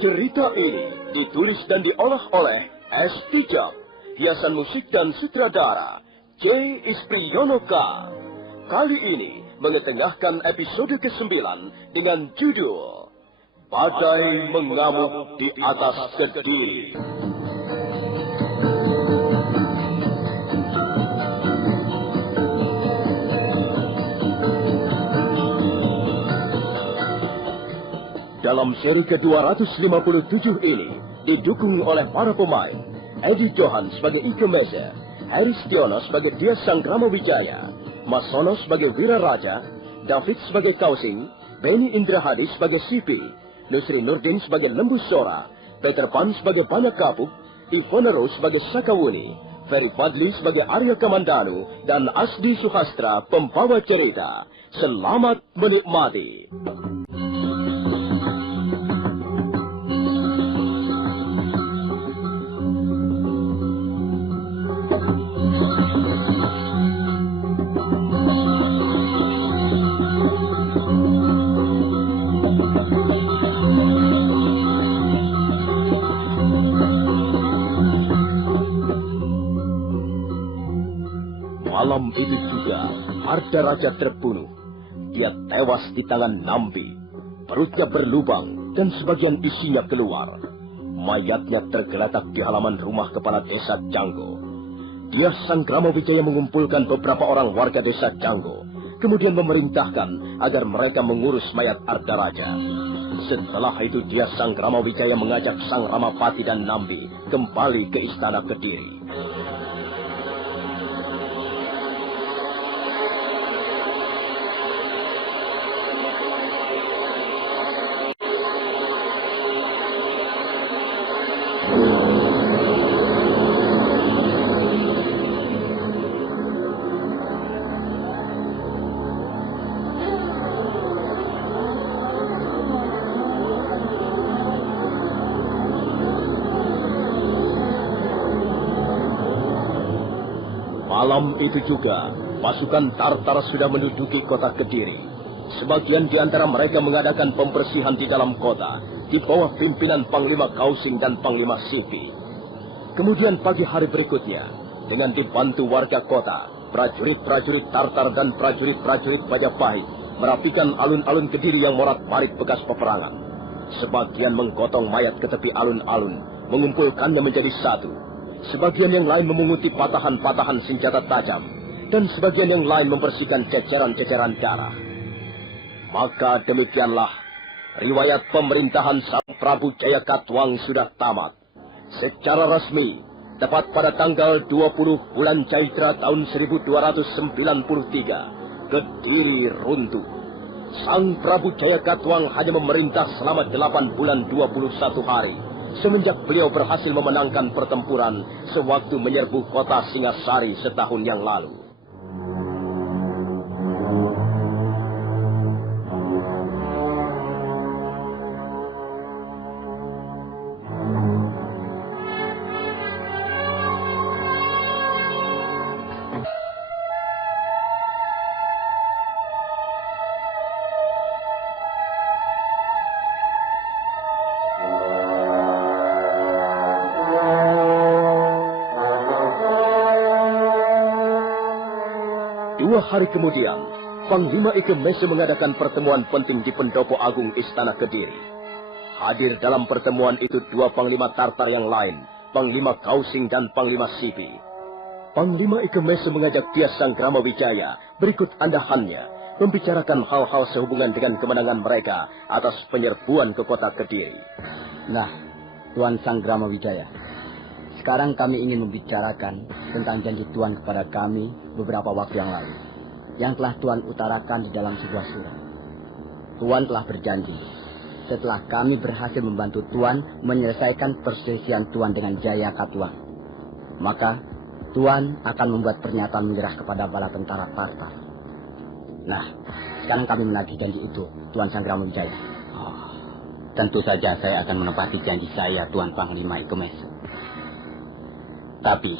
Cerita ini ditulis dan diolah oleh S. Tijab, hiasan musik dan sutradara C. Ispriyonoka. Kali ini mengetengahkan episode ke-9 dengan judul Badai Mengamuk di Atas Kediri. Dalam seri ke-257 ini, didukung oleh para pemain, Eddie Johan sebagai Ike Meze, Harry Stiono sebagai Dia Sanggrama Wijaya, Masono sebagai Wira Raja, David sebagai Kausing, Benny Indrahadi sebagai Sipi, Nusri Nurdin sebagai Lembu Sora, Peter Pan sebagai Banyak Kapuk, Ivone Rose sebagai Sakawuni, Ferry Fadli sebagai Arya Kamandanu, dan Asdi Suhastra pembawa cerita. Selamat menikmati. Malam itu juga, Arda Raja terbunuh. Dia tewas di tangan Nambi. Perutnya berlubang dan sebagian isinya keluar. Mayatnya tergeletak di halaman rumah kepala desa Janggo. Dia Sanggrama Wijaya mengumpulkan beberapa orang warga desa Janggo, kemudian memerintahkan agar mereka mengurus mayat Arda Raja. Setelah itu dia Sanggrama Wijaya mengajak Sang Ramapati dan Nambi kembali ke istana Kediri. Malam itu juga, pasukan Tartar sudah menduduki kota Kediri. Sebagian di antara mereka mengadakan pembersihan di dalam kota, di bawah pimpinan Panglima Kausing dan Panglima Sipi. Kemudian pagi hari berikutnya, dengan dibantu warga kota, prajurit-prajurit Tartar dan prajurit-prajurit Majapahit merapikan alun-alun Kediri yang morat-marit bekas peperangan. Sebagian menggotong mayat ke tepi alun-alun, mengumpulkannya menjadi satu. Sebagian yang lain memunguti patahan-patahan senjata tajam, dan sebagian yang lain membersihkan ceceran-ceceran darah. Maka demikianlah, riwayat pemerintahan Sang Prabu Jaya Katwang sudah tamat. Secara resmi, tepat pada tanggal 20 bulan Caitra tahun 1293, Kediri runtuh. Sang Prabu Jayakatwang hanya memerintah selama 8 bulan 21 hari. Semenjak beliau berhasil memenangkan pertempuran sewaktu menyerbu kota Singasari setahun yang lalu. Hari kemudian, Panglima Ike Mese mengadakan pertemuan penting di Pendopo Agung Istana Kediri. Hadir dalam pertemuan itu 2 Panglima Tartar yang lain, Panglima Kausing dan Panglima Sipi. Panglima Ike Mese mengajak Dia Sanggrama Wijaya berikut andahannya, membicarakan hal-hal sehubungan dengan kemenangan mereka atas penyerbuan ke kota Kediri. Nah, Tuan Sanggrama Wijaya, sekarang kami ingin membicarakan tentang janji Tuan kepada kami beberapa waktu yang lalu, yang telah Tuan utarakan di dalam sebuah surat. Tuan telah berjanji, setelah kami berhasil membantu Tuan menyelesaikan perselisihan Tuan dengan Jayakatwang, maka Tuan akan membuat pernyataan menyerah kepada bala tentara Tartar. Nah, sekarang kami menagih janji itu, Tuan Sanggrama Wijaya. Tentu saja saya akan menepati janji saya, Tuan Panglima Ike Mese. Tapi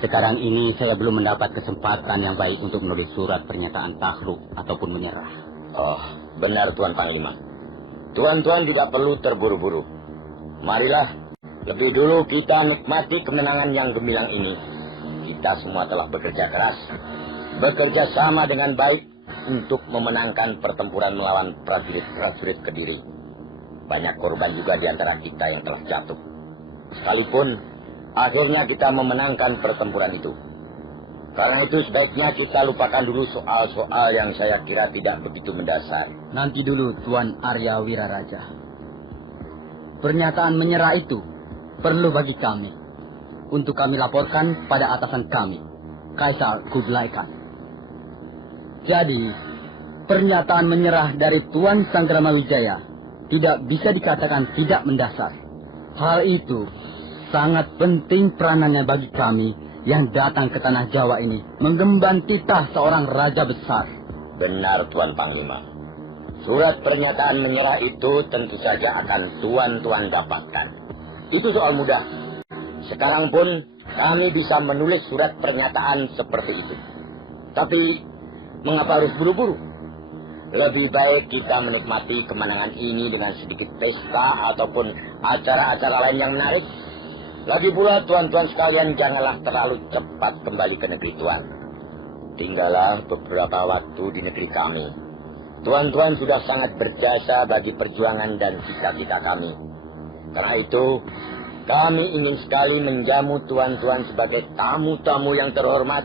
sekarang ini saya belum mendapat kesempatan yang baik untuk menulis surat pernyataan takluk ataupun menyerah. Oh, benar Tuan Panglima. Tuan-tuan juga perlu terburu-buru. Marilah, lebih dulu kita nikmati kemenangan yang gemilang ini. Kita semua telah bekerja keras, bekerja sama dengan baik untuk memenangkan pertempuran melawan prajurit-prajurit Kediri. Banyak korban juga di antara kita yang telah jatuh. Sekalipun akhirnya kita memenangkan pertempuran itu. Karena itu sebaiknya kita lupakan dulu soal-soal yang saya kira tidak begitu mendasar. Nanti dulu Tuan Arya Wiraraja. Pernyataan menyerah itu perlu bagi kami, untuk kami laporkan pada atasan kami, Kaisar Kublai Khan. Jadi, pernyataan menyerah dari Tuan Sanggrama Wijaya tidak bisa dikatakan tidak mendasar. Hal itu sangat penting peranannya bagi kami yang datang ke tanah Jawa ini menggemban titah seorang raja besar. Benar Tuan Panglima. Surat pernyataan menyerah itu tentu saja akan tuan-tuan dapatkan. Itu soal mudah. Sekarang pun kami bisa menulis surat pernyataan seperti itu. Tapi mengapa harus buru-buru? Lebih baik kita menikmati kemenangan ini dengan sedikit pesta ataupun acara-acara lain yang menarik. Lagi pula tuan-tuan sekalian janganlah terlalu cepat kembali ke negeri tuan. Tinggallah beberapa waktu di negeri kami. Tuan-tuan sudah sangat berjasa bagi perjuangan dan cita-cita kami. Karena itu, kami ingin sekali menjamu tuan-tuan sebagai tamu-tamu yang terhormat.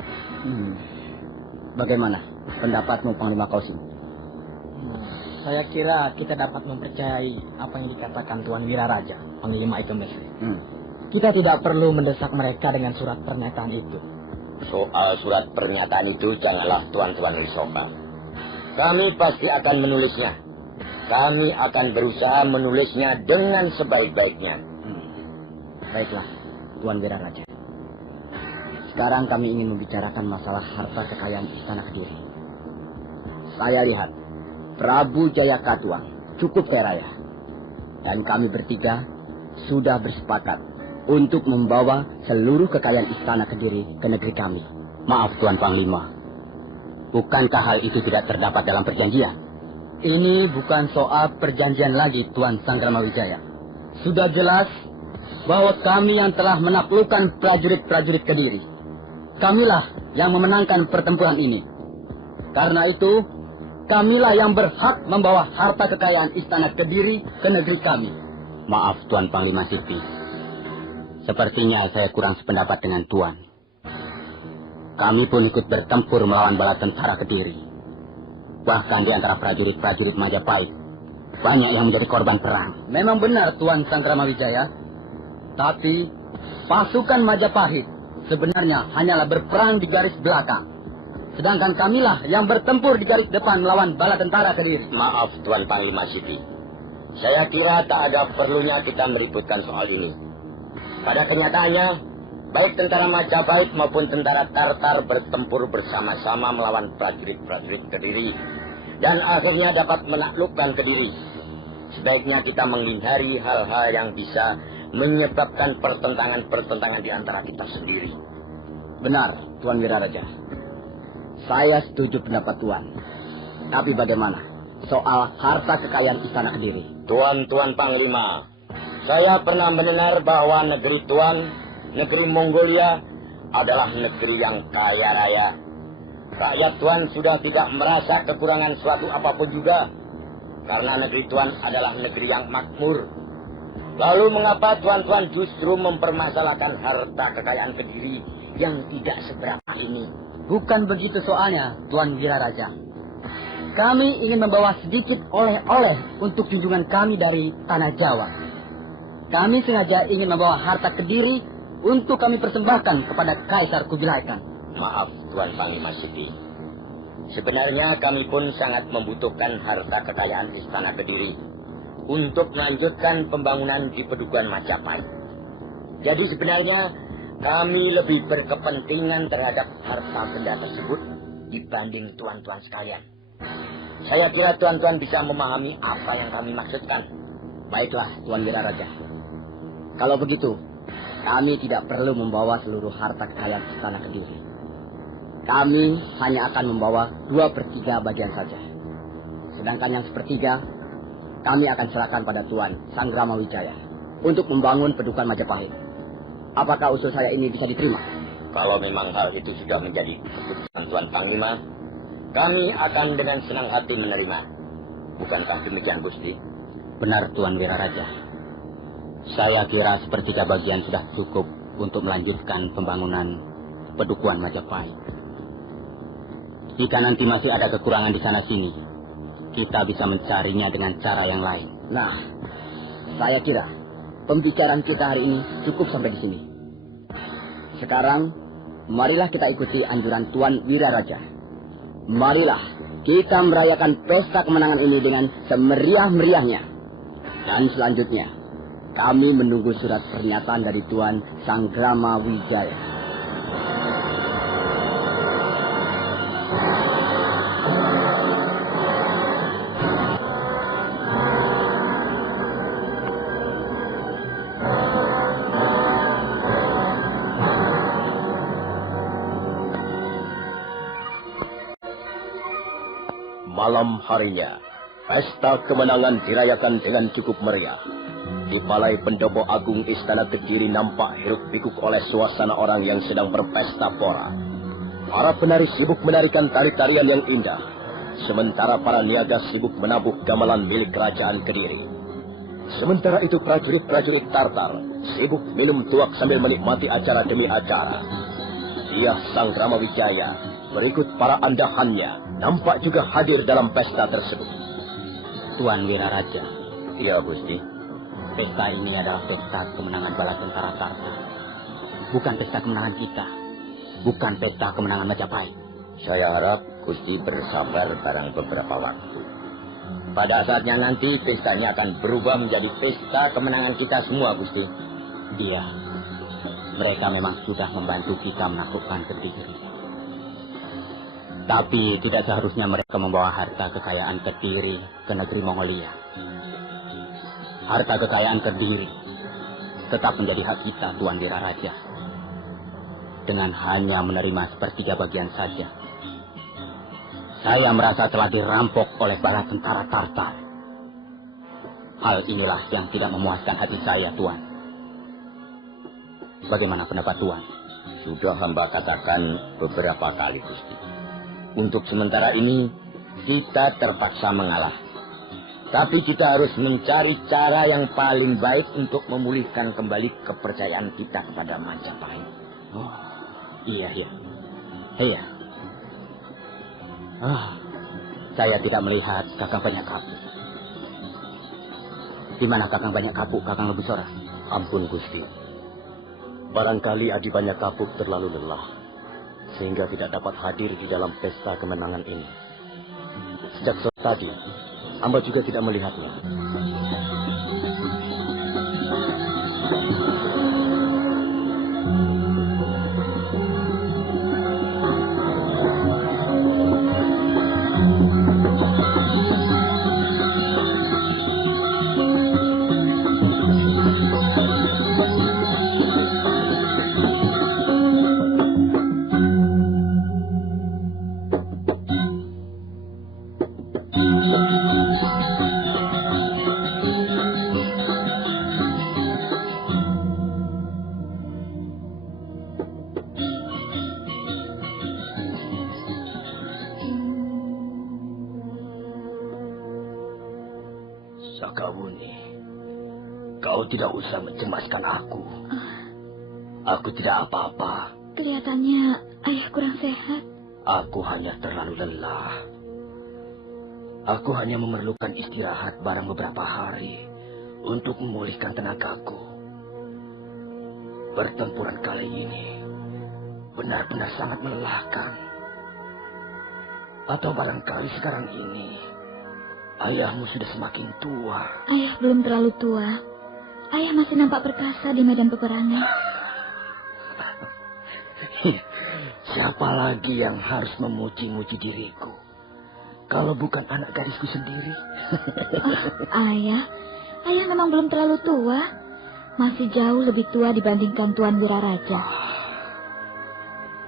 Bagaimana pendapatmu, Panglima Kausing? Saya kira kita dapat mempercayai apa yang dikatakan Tuan Wiraraja, Panglima Ike Mese. Kita tidak perlu mendesak mereka dengan surat pernyataan itu. Soal surat pernyataan itu janganlah tuan-tuan risaukan. Kami pasti akan menulisnya. Kami akan berusaha menulisnya dengan sebaik-baiknya. Baiklah, Tuan Wiraraja. Sekarang kami ingin membicarakan masalah harta kekayaan Istana Kediri. Saya lihat Prabu Jayakatwang cukup kaya raya. Dan kami bertiga sudah bersepakat untuk membawa seluruh kekayaan Istana Kediri ke negeri kami. Maaf Tuan Panglima, bukankah hal itu tidak terdapat dalam perjanjian? Ini bukan soal perjanjian lagi, Tuan Sanggrama Wijaya. Sudah jelas bahwa kami yang telah menaklukkan prajurit-prajurit Kediri. Kamilah yang memenangkan pertempuran ini. Karena itu, kamilah yang berhak membawa harta kekayaan Istana Kediri ke negeri kami. Maaf Tuan Panglima Sipi, sepertinya saya kurang sependapat dengan Tuan. Kami pun ikut bertempur melawan bala tentara Kediri. Bahkan di antara prajurit-prajurit Majapahit, banyak yang menjadi korban perang. Memang benar Tuan Sanggrama Wijaya. Tapi pasukan Majapahit sebenarnya hanyalah berperang di garis belakang. Sedangkan kamilah yang bertempur di garis depan melawan bala tentara Kediri. Maaf Tuan Panglima Siti. Saya kira tak ada perlunya kita meributkan soal ini. Pada kenyataannya, baik tentara Majapahit maupun tentara Tartar bertempur bersama-sama melawan prajurit-prajurit Kediri. Dan akhirnya dapat menaklukkan Kediri. Sebaiknya kita menghindari hal-hal yang bisa menyebabkan pertentangan-pertentangan di antara kita sendiri. Benar, Tuan Wiraraja. Saya setuju pendapat Tuan. Tapi bagaimana soal harta kekayaan Istana Kediri? Tuan Panglima, saya pernah mendengar bahwa negeri Tuan, negeri Mongolia, adalah negeri yang kaya raya. Rakyat Tuan sudah tidak merasa kekurangan suatu apapun juga. Karena negeri Tuan adalah negeri yang makmur. Lalu mengapa Tuan justru mempermasalahkan harta kekayaan Kediri yang tidak seberapa ini? Bukan begitu soalnya, Tuan Wiraraja. Kami ingin membawa sedikit oleh-oleh untuk junjungan kami dari Tanah Jawa. Kami sengaja ingin membawa harta Kediri untuk kami persembahkan kepada Kaisar Kubilai Khan. Maaf, Tuan Panglima Siti. Sebenarnya kami pun sangat membutuhkan harta kekayaan Istana Kediri untuk melanjutkan pembangunan di Pedukuhan Majapahit. Jadi sebenarnya kami lebih berkepentingan terhadap harta benda tersebut dibanding tuan-tuan sekalian. Saya kira tuan-tuan bisa memahami apa yang kami maksudkan. Baiklah, Tuan Wiraraja. Kalau begitu, kami tidak perlu membawa seluruh harta kekayaan Istana Kediri. Kami hanya akan membawa 2/3 bagian saja. Sedangkan yang 1/3 kami akan serahkan pada Tuan Sanggrama Wijaya untuk membangun Pedukuhan Majapahit. Apakah usul saya ini bisa diterima? Kalau memang hal itu sudah menjadi keputusan Tuan Panglima, kami akan dengan senang hati menerima. Bukankah demikian, Gusti? Benar, Tuan Wiraraja. Saya kira 1/3 bagian sudah cukup untuk melanjutkan pembangunan Pedukuhan Majapahit. Jika nanti masih ada kekurangan di sana-sini, kita bisa mencarinya dengan cara yang lain. Nah, saya kira pembicaraan kita hari ini cukup sampai di sini. Sekarang, marilah kita ikuti anjuran Tuan Wiraraja. Marilah kita merayakan pesta kemenangan ini dengan semeriah-meriahnya. Dan selanjutnya, kami menunggu surat pernyataan dari Tuan Sanggrama Wijaya. Malam harinya, pesta kemenangan dirayakan dengan cukup meriah. Di Balai Pendopo Agung Istana Kediri nampak hiruk-pikuk oleh suasana orang yang sedang berpesta pora. Para penari sibuk menarikan tari-tarian yang indah, sementara para niaga sibuk menabuh gamelan milik kerajaan Kediri. Sementara itu prajurit-prajurit Tartar sibuk minum tuak sambil menikmati acara demi acara. Dia Sanggrama Wijaya berikut para andahannya nampak juga hadir dalam pesta tersebut. Tuan Wiraraja. Iya, Gusti. Pesta ini adalah pesta kemenangan bala tentara Tartar. Bukan pesta kemenangan kita. Bukan pesta kemenangan Majapahit. Saya harap Gusti bersabar barang beberapa waktu. Pada saatnya nanti pestanya akan berubah menjadi pesta kemenangan kita semua, Gusti. Iya. Mereka memang sudah membantu kita menaklukkan Kediri. Tapi tidak seharusnya mereka membawa harta kekayaan Kediri ke negeri Mongolia. Harta kekayaan Kediri tetap menjadi hak kita, Tuan Wiraraja. Dengan hanya menerima 1/3 bagian saja, saya merasa telah dirampok oleh bala tentara Tartar. Hal inilah yang tidak memuaskan hati saya, Tuan. Bagaimana pendapat Tuan? Sudah hamba katakan beberapa kali, Gusti. Untuk sementara ini, kita terpaksa mengalah. Tapi kita harus mencari cara yang paling baik untuk memulihkan kembali kepercayaan kita kepada Majapahit. Oh, iya. Iya. Saya tidak melihat Kakang Banyak Kapuk. Di mana Kakang Banyak Kapuk, Kakang Lebusora? Ampun, Gusti. Barangkali Adi Banyak Kapuk terlalu lelah. sehingga tidak dapat hadir di dalam pesta kemenangan ini. Sejak sore tadi, hamba juga tidak melihatnya. Sakawuni, kau tidak usah mencemaskan aku. Aku tidak apa-apa. Kelihatannya ayah kurang sehat. Aku hanya terlalu lelah. Aku hanya memerlukan istirahat barang beberapa hari untuk memulihkan tenagaku. Pertempuran kali ini benar-benar sangat melelahkan. Atau barangkali sekarang ini ayahmu sudah semakin tua. Ayah belum terlalu tua. Ayah masih nampak perkasa di medan peperangan. Siapa lagi yang harus memuji-muji diriku kalau bukan anak gadisku sendiri? Ayah memang belum terlalu tua. Masih jauh lebih tua dibandingkan Tuan Wiraraja.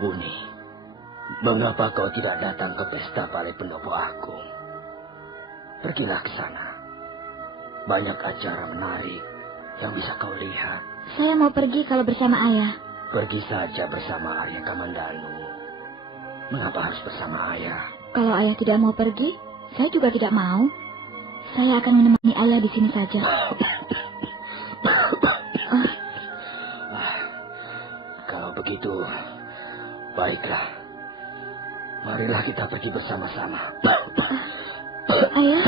Wuni, mengapa kau tidak datang ke pesta Balai Pendopo Agung? Pergilah ke sana. Banyak acara menarik yang bisa kau lihat. Saya mau pergi kalau bersama ayah. Pergi saja bersama Arya Kamandanu. Mengapa harus bersama ayah? Kalau ayah tidak mau pergi, saya juga tidak mau. Saya akan menemani ayah di sini saja. Kalau begitu, baiklah. Marilah kita pergi bersama-sama. Ayah?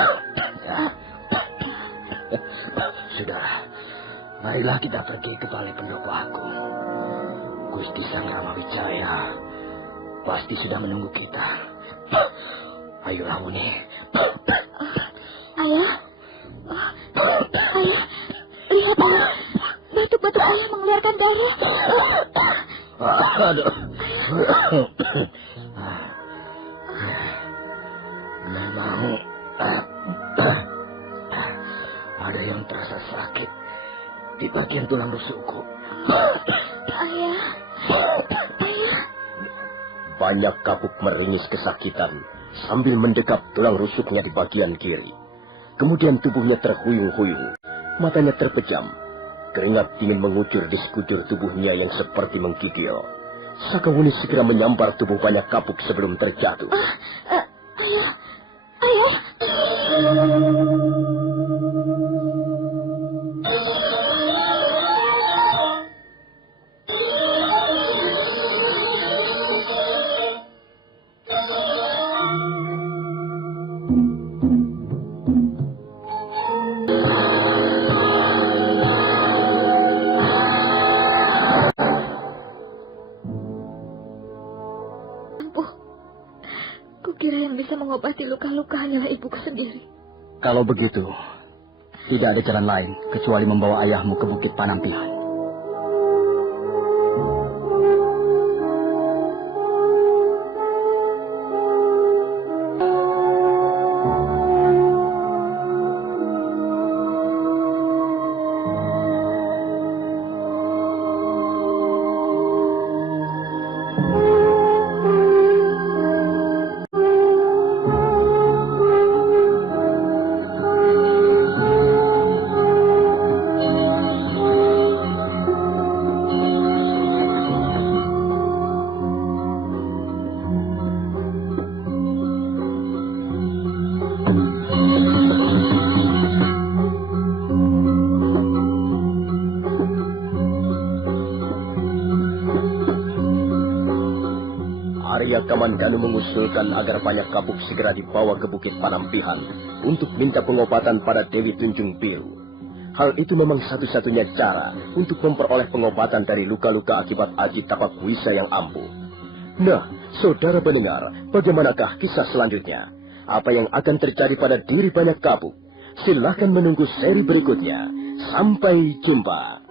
Sudah, marilah kita pergi ke Balai Pendopo Agung. Gusti Sang Ramawijaya pasti sudah menunggu kita. Ayolah, Wuni. Ayah? Ayah, lihat ayah. Batuk-batuk ayah mengeluarkan darah. Aduh. Memang ada yang terasa sakit di bagian tulang rusukku. Ayah. Banyak Kapuk meringis kesakitan sambil mendekap tulang rusuknya di bagian kiri. Kemudian tubuhnya terhuyung-huyung, matanya terpejam. Keringat dingin mengucur di sekujur tubuhnya yang seperti menggigil. Sakawuni segera menyambar tubuh Banyak Kapuk sebelum terjatuh. Ayah. Mengobati luka-luka hanyalah ibuku sendiri. Kalau begitu, tidak ada jalan lain kecuali membawa ayahmu ke Bukit Panampihan. Arya Kamandanu mengusulkan agar Banyak Kapuk segera dibawa ke Bukit Panampihan untuk minta pengobatan pada Dewi Tunjung Biru. Hal itu memang satu-satunya cara untuk memperoleh pengobatan dari luka-luka akibat Aji Tapak Wisa yang ampuh. Nah, saudara pendengar, bagaimanakah kisah selanjutnya? Apa yang akan terjadi pada diri banyak kabuk? Silahkan menunggu seri berikutnya. Sampai jumpa.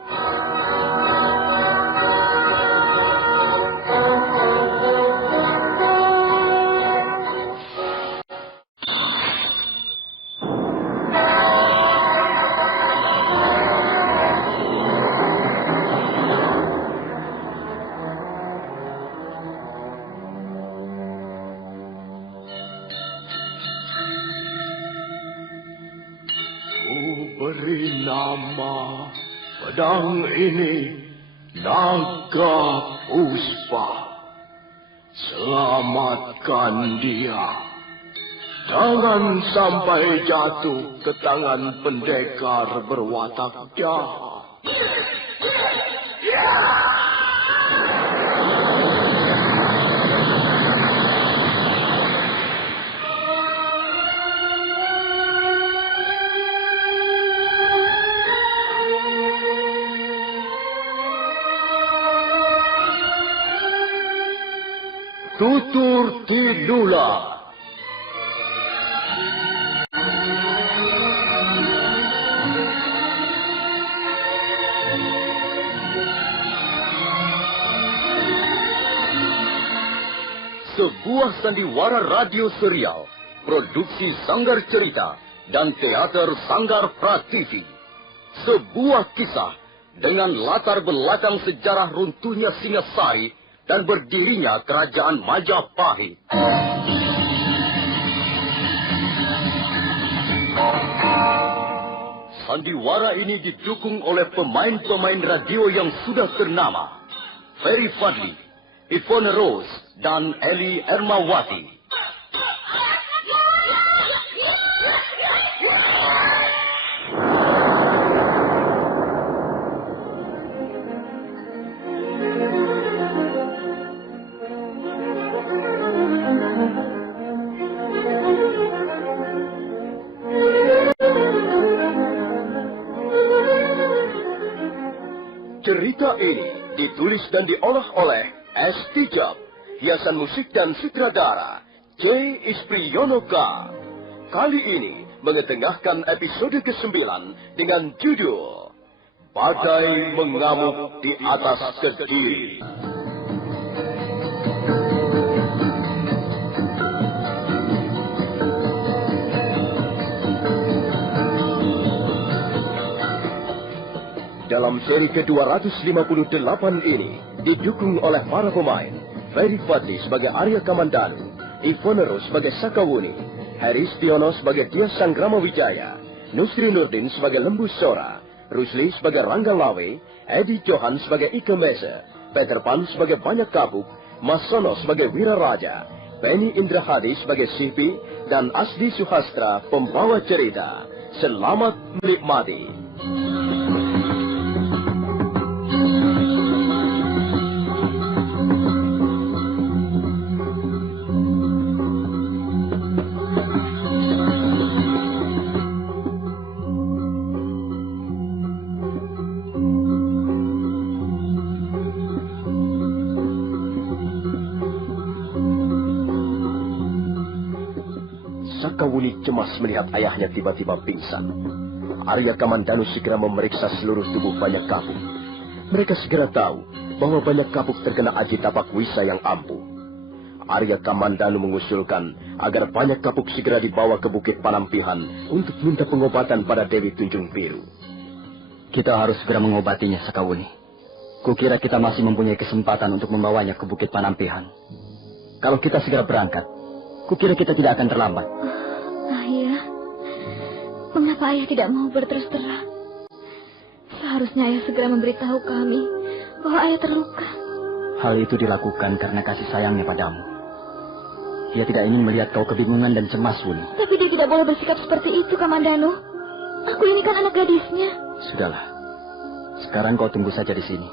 Beri nama pedang ini Naga Puspa. Selamatkan dia. Jangan sampai jatuh ke tangan pendekar berwatak jahat. Tutur Tidula. Sebuah sandiwara radio serial, produksi Sanggar Cerita dan Teater Sanggar Prativi. Sebuah kisah dengan latar belakang sejarah runtuhnya Singasari dan berdirinya Kerajaan Majapahit. Sandiwara ini didukung oleh pemain-pemain radio yang sudah ternama. Ferry Fadli, Ivone Rose, dan Eli Ermawati. Cerita ini ditulis dan diolah oleh S. Tijab, hiasan musik dan sutradara J. Ispriyonoka. Kali ini mengetengahkan episode ke-9 dengan judul Badai Mengamuk di Atas Kediri. Dalam seri ke-258 ini, didukung oleh para pemain, Ferry Fadli sebagai Arya Kamandanu, Ivone Rose sebagai Sakawuni, Heri Stiono sebagai Tias Sanggrama Wijaya, Nusri Nurdin sebagai Lembu Sora, Rusli sebagai Rangga Lawe, Edi Johan sebagai Ike Mese, Peter Pan sebagai Banyak Kabuk, Mas Sono sebagai Wira Raja, Penny Indrahadi sebagai Sipi, dan Asdi Suhastra pembawa cerita. Selamat menikmati. Sakawuni cemas melihat ayahnya tiba-tiba pingsan. Arya Kamandanu segera memeriksa seluruh tubuh Banyak Kabuk. Mereka segera tahu bahwa Banyak Kabuk terkena aji tapak wisa yang ampuh. Arya Kamandanu mengusulkan agar Banyak Kabuk segera dibawa ke Bukit Panampihan untuk minta pengobatan pada Dewi Tunjung Biru. Kita harus segera mengobatinya, Sakawuni. Kukira kita masih mempunyai kesempatan untuk membawanya ke Bukit Panampihan. Kalau kita segera berangkat, kukira kita tidak akan terlambat. Ayah, mengapa ayah tidak mau berterus terang? Seharusnya ayah segera memberitahu kami bahwa ayah terluka. Hal itu dilakukan karena kasih sayangnya padamu. Dia tidak ingin melihat kau kebingungan dan cemas, Wuni. Tapi dia tidak boleh bersikap seperti itu, Kamandanu. Aku ini kan anak gadisnya. Sudahlah. Sekarang kau tunggu saja di sini.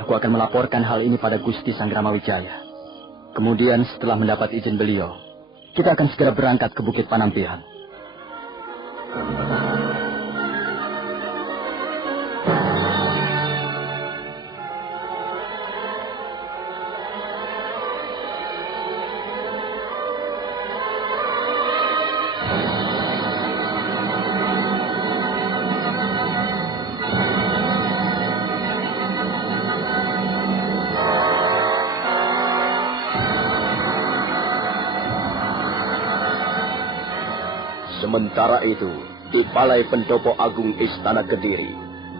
Aku akan melaporkan hal ini pada Gusti Sanggrama Wijaya. Kemudian setelah mendapat izin beliau, kita akan segera berangkat ke Bukit Panampihan. Sementara itu, di Balai Pendopo Agung Istana Kediri,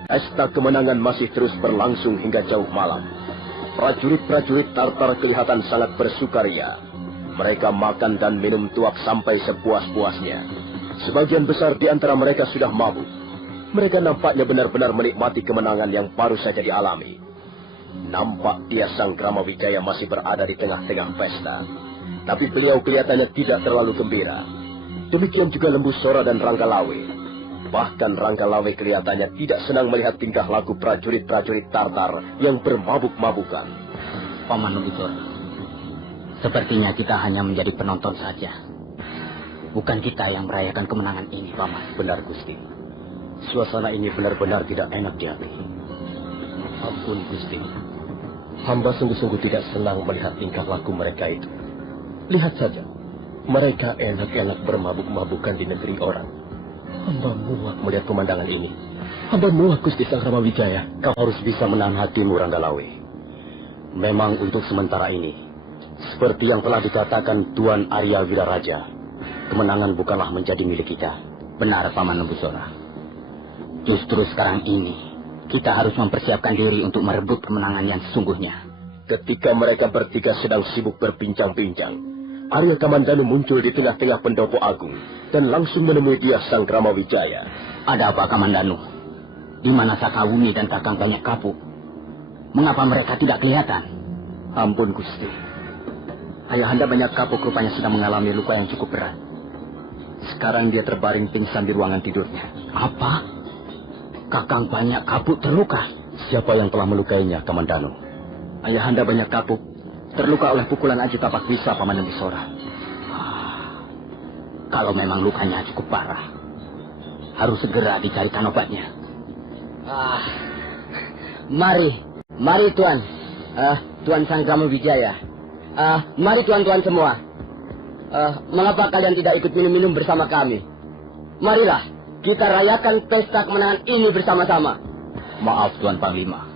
pesta kemenangan masih terus berlangsung hingga jauh malam. Prajurit-prajurit Tartar kelihatan sangat bersukaria. Mereka makan dan minum tuak sampai sepuas-puasnya. Sebagian besar di antara mereka sudah mabuk. Mereka nampaknya benar-benar menikmati kemenangan yang baru saja dialami. Nampak dia Sang Kramawijaya masih berada di tengah-tengah pesta. Tapi beliau kelihatannya tidak terlalu gembira. Demikian juga Lembu Sora dan Ranggalawe. Bahkan Ranggalawe kelihatannya tidak senang melihat tingkah laku prajurit-prajurit Tartar yang bermabuk-mabukan. Paman Lembu Sora, sepertinya kita hanya menjadi penonton saja. Bukan kita yang merayakan kemenangan ini, Paman. Benar, Gusti. Suasana ini benar-benar tidak enak di hati. Ampun, Gusti. Hamba sungguh-sungguh tidak senang melihat tingkah laku mereka itu. Lihat saja, mereka enak-enak bermabuk-mabukan di negeri orang. Hamba muak melihat pemandangan ini. Hamba muak, Gusti Sang Kramawijaya. Kau harus bisa menahan hatimu, Ranggalawe. Memang untuk sementara ini, seperti yang telah dikatakan Tuan Arya Wiraraja, kemenangan bukanlah menjadi milik kita. Benar, Paman Lembu Sora. Justru sekarang ini, kita harus mempersiapkan diri untuk merebut kemenangan yang sesungguhnya. Ketika mereka bertiga sedang sibuk berbincang-bincang, Arya Kamandanu muncul di tengah-tengah Pendopo Agung dan langsung menemui dia Sang Kramawijaya. Ada apa, Kamandanu? Di mana Sakawuni dan Kakang Banyak Kapuk? Mengapa mereka tidak kelihatan? Ampun, Gusti. Ayahanda Banyak Kapuk rupanya sedang mengalami luka yang cukup berat. Sekarang dia terbaring pingsan di ruangan tidurnya. Apa? Kakang Banyak Kapuk terluka? Siapa yang telah melukainya, Kamandanu? Ayahanda Banyak Kapuk terluka oleh pukulan Aji Tapak Wisa, Paman Lembu Sora. Kalau memang lukanya cukup parah, harus segera dicarikan obatnya. Mari Tuan. Tuan Sang Kramawijaya. Mari tuan-tuan semua. Mengapa kalian tidak ikut minum-minum bersama kami? Marilah, kita rayakan pesta kemenangan ini bersama-sama. Maaf, Tuan Panglima.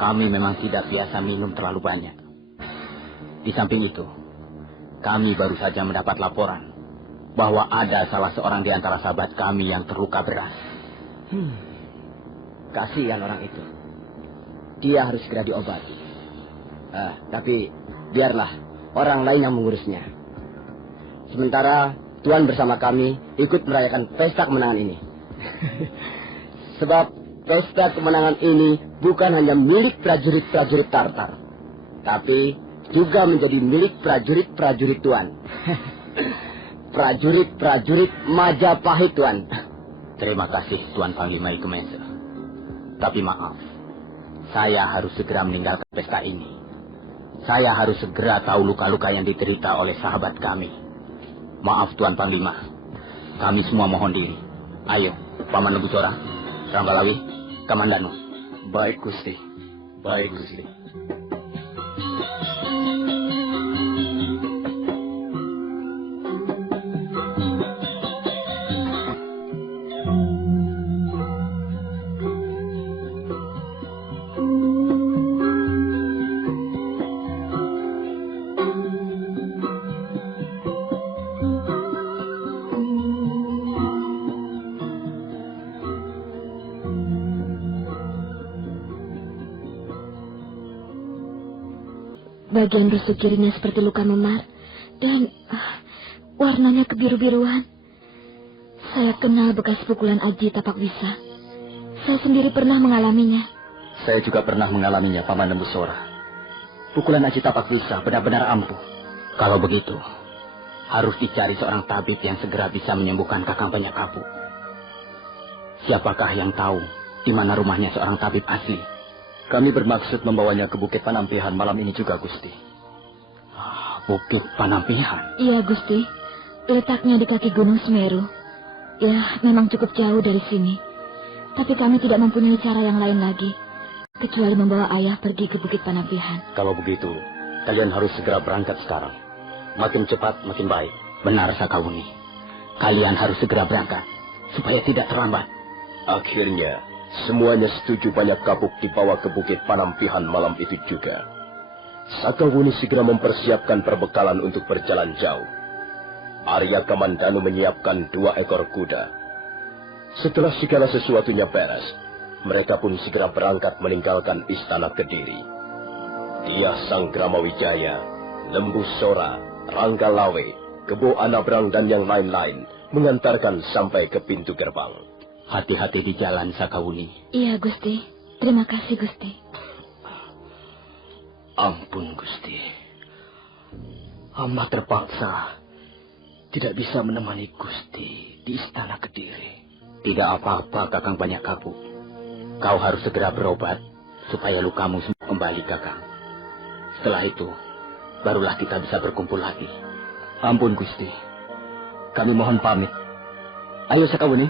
Kami memang tidak biasa minum terlalu banyak. Di samping itu, kami baru saja mendapat laporan bahwa ada salah seorang di antara sahabat kami yang terluka berat. Kasihan orang itu. Dia harus segera diobati. Tapi biarlah orang lain yang mengurusnya. Sementara Tuan bersama kami ikut merayakan pesta kemenangan ini. Sebab pesta kemenangan ini bukan hanya milik prajurit-prajurit Tartar, tapi juga menjadi milik prajurit-prajurit Tuan. Prajurit-prajurit Majapahit, Tuan. Terima kasih, Tuan Panglima Ikemense. Tapi maaf, saya harus segera meninggalkan pesta ini. Saya harus segera tahu luka-luka yang diderita oleh sahabat kami. Maaf, Tuan Panglima. Kami semua mohon diri. Ayo, Paman Lembu Sora, Ranggalawe, Kamandanu. Baik, Gusti. Baik, Gusti. Bagian rusuk kirinya seperti luka memar dan warnanya kebiru-biruan. Saya kenal bekas pukulan Aji Tapak Wisa. Saya sendiri pernah mengalaminya. Saya juga pernah mengalaminya, Paman Lembu Sora. Pukulan Aji Tapak Wisa benar-benar ampuh. Kalau begitu, harus dicari seorang tabib yang segera bisa menyembuhkan Kakang Banyak Kapuk. Siapakah yang tahu di mana rumahnya seorang tabib asli? Kami bermaksud membawanya ke Bukit Panampihan malam ini juga, Gusti. Bukit Panampihan? Iya, Gusti. Letaknya di kaki Gunung Semeru. Ya, memang cukup jauh dari sini. Tapi kami tidak mempunyai cara yang lain lagi, kecuali membawa ayah pergi ke Bukit Panampihan. Kalau begitu, kalian harus segera berangkat sekarang. Makin cepat, makin baik. Benar, Sakawuni. Kalian harus segera berangkat, supaya tidak terlambat. Akhirnya, semuanya setuju Banyak Kapuk dibawa ke Bukit Panampihan malam itu juga. Sakawuni segera mempersiapkan perbekalan untuk berjalan jauh. Arya Kamandanu menyiapkan 2 ekor kuda. Setelah segala sesuatunya beres, mereka pun segera berangkat meninggalkan istana Kediri. Dia Sang Gramawijaya, Lembu Sora, Rangga Lawe, Kebo Anabrang dan yang lain-lain mengantarkan sampai ke pintu gerbang. Hati-hati di jalan, Sakawuni. Iya, Gusti. Terima kasih, Gusti. Ampun, Gusti. Hamba terpaksa tidak bisa menemani Gusti di istana Kediri. Tidak apa-apa, Kakang Banyak Kabu. Kau harus segera berobat supaya lukamu sembuh kembali, Kakang. Setelah itu, barulah kita bisa berkumpul lagi. Ampun, Gusti. Kami mohon pamit. Ayo, Sakawuni.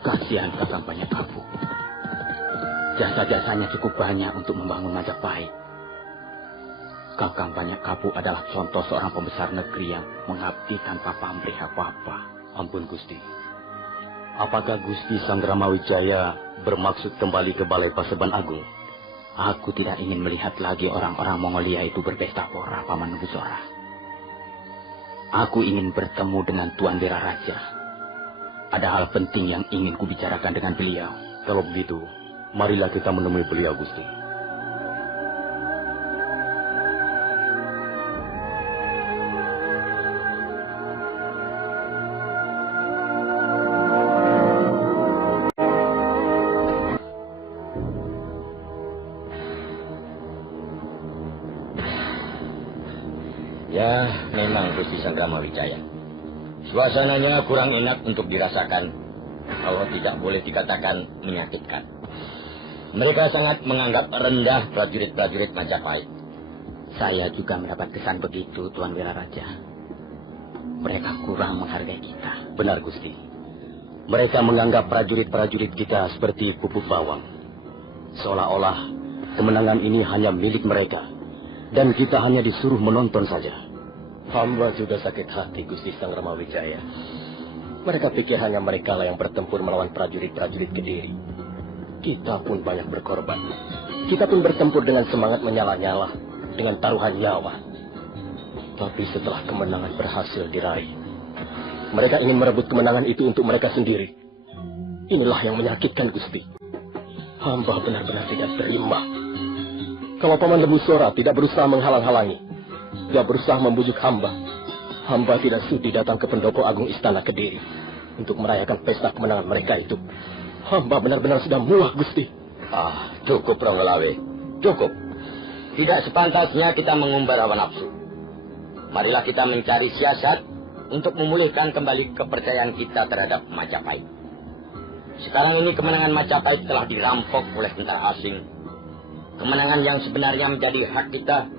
Kasihan Kakang Banyak Kabu. Jasa-jasanya cukup banyak untuk membangun Majapahit. Kakang Banyak Kabu adalah contoh seorang pembesar negeri yang mengabdi tanpa pamrih apa-apa. Ampun, Gusti. Apakah Gusti Sang Gramawijaya bermaksud kembali ke Balai Paseban Agung? Aku tidak ingin melihat lagi orang-orang Mongolia itu berpesta pora, Paman Lembu Sora. Aku ingin bertemu dengan Tuan Wiraraja. Ada hal penting yang ingin kubicarakan dengan beliau. Kalau begitu, marilah kita menemui beliau, Gusti. Ya, memang Gusti Sang Gramawijaya. Suasananya kurang enak untuk dirasakan, kalau tidak boleh dikatakan menyakitkan. Mereka sangat menganggap rendah prajurit-prajurit Majapahit. Saya juga mendapat kesan begitu, Tuan Wiraraja. Mereka kurang menghargai kita. Benar, Gusti. Mereka menganggap prajurit-prajurit kita seperti pupuk bawang. Seolah-olah kemenangan ini hanya milik mereka, dan kita hanya disuruh menonton saja. Hamba juga sakit hati, Gusti Sang Gramawijaya. Mereka pikir hanya mereka lah yang bertempur melawan prajurit-prajurit Kediri. Kita pun banyak berkorban. Kita pun bertempur dengan semangat menyala-nyala, dengan taruhan nyawa. Tapi setelah kemenangan berhasil diraih, mereka ingin merebut kemenangan itu untuk mereka sendiri. Inilah yang menyakitkan, Gusti. Hamba benar-benar tidak terima. Kalau Paman Lembu Sora tidak berusaha menghalang-halangi, dia berusaha membujuk hamba tidak sudi datang ke pendopo agung istana Kediri untuk merayakan pesta kemenangan mereka itu. Hamba benar-benar sudah muak, Gusti. Cukup, Rangga Lawe. Cukup. Tidak sepantasnya kita mengumbar hawa nafsu. Marilah kita mencari siasat untuk memulihkan kembali kepercayaan kita terhadap Majapahit. Sekarang ini kemenangan Majapahit telah dirampok oleh tentara asing. Kemenangan yang sebenarnya menjadi hak kita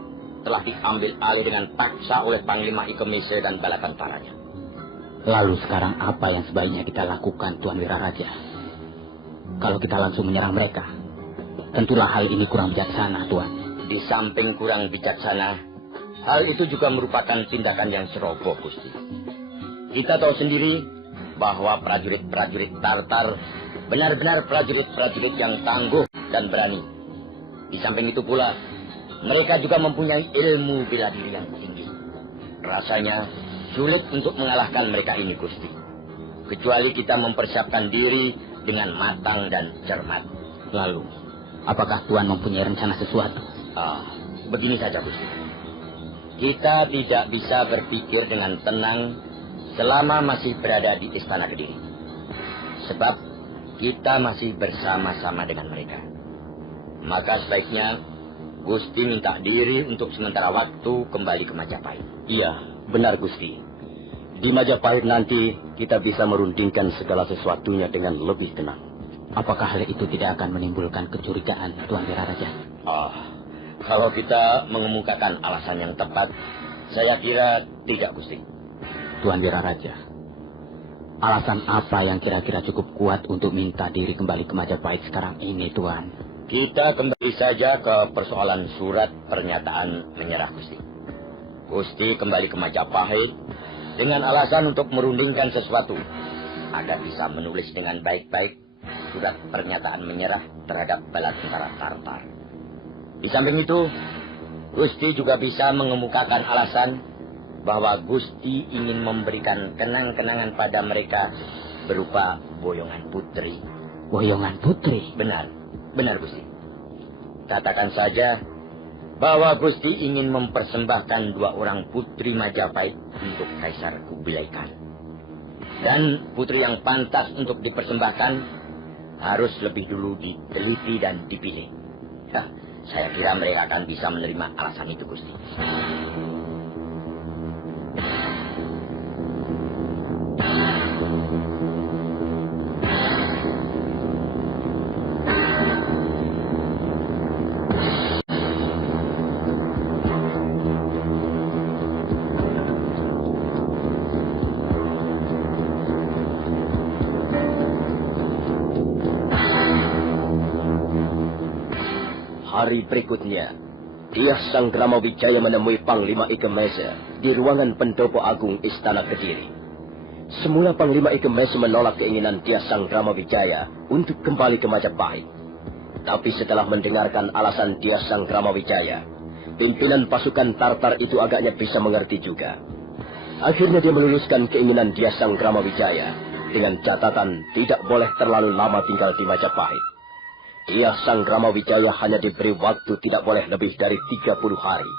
telah diambil alih dengan paksa oleh Panglima Ike Mese dan bala tentaranya. Lalu sekarang apa yang sebaiknya kita lakukan, Tuan Wiraraja? Kalau kita langsung menyerang mereka, tentulah hal ini kurang bijaksana, Tuan. Di samping kurang bijaksana, hal itu juga merupakan tindakan yang ceroboh, Gusti. Kita tahu sendiri bahwa prajurit-prajurit Tartar benar-benar prajurit-prajurit yang tangguh dan berani. Di samping itu pula, mereka juga mempunyai ilmu bela diri yang tinggi. Rasanya sulit untuk mengalahkan mereka ini, Gusti. Kecuali kita mempersiapkan diri dengan matang dan cermat. Lalu, apakah Tuan mempunyai rencana sesuatu? Begini saja, Gusti. Kita tidak bisa berpikir dengan tenang selama masih berada di Istana Kediri. Sebab kita masih bersama-sama dengan mereka. Maka sebaiknya Gusti minta diri untuk sementara waktu kembali ke Majapahit. Iya, benar, Gusti. Di Majapahit nanti kita bisa merundingkan segala sesuatunya dengan lebih tenang. Apakah hal itu tidak akan menimbulkan kecurigaan, Tuan Wiraraja? Kalau kita mengemukakan alasan yang tepat, saya kira tidak, Gusti. Tuan Wiraraja, alasan apa yang kira-kira cukup kuat untuk minta diri kembali ke Majapahit sekarang ini, Tuan? Kita kembali saja ke persoalan surat pernyataan menyerah, Gusti. Gusti kembali ke Majapahit dengan alasan untuk merundingkan sesuatu agar bisa menulis dengan baik-baik surat pernyataan menyerah terhadap bala tentara Tartar. Di samping itu, Gusti juga bisa mengemukakan alasan bahwa Gusti ingin memberikan kenang-kenangan pada mereka berupa boyongan putri. Boyongan putri? Benar Gusti. Katakan saja bahwa Gusti ingin mempersembahkan 2 orang putri Majapahit untuk Kaisar Kubilai Khan. Dan putri yang pantas untuk dipersembahkan harus lebih dulu diteliti dan dipilih. Saya kira mereka akan bisa menerima alasan itu, Gusti. Hari berikutnya, Dyah Sanggrama Wijaya menemui Panglima Ike Mese di ruangan pendopo agung Istana Kediri. Semula Panglima Ike Mese menolak keinginan Dyah Sanggrama Wijaya untuk kembali ke Majapahit. Tapi setelah mendengarkan alasan Dyah Sanggrama Wijaya, pimpinan pasukan Tartar itu agaknya bisa mengerti juga. Akhirnya dia meluluskan keinginan Dyah Sanggrama Wijaya dengan catatan tidak boleh terlalu lama tinggal di Majapahit. Dyah Sanggrama Wijaya hanya diberi waktu tidak boleh lebih dari 30 hari.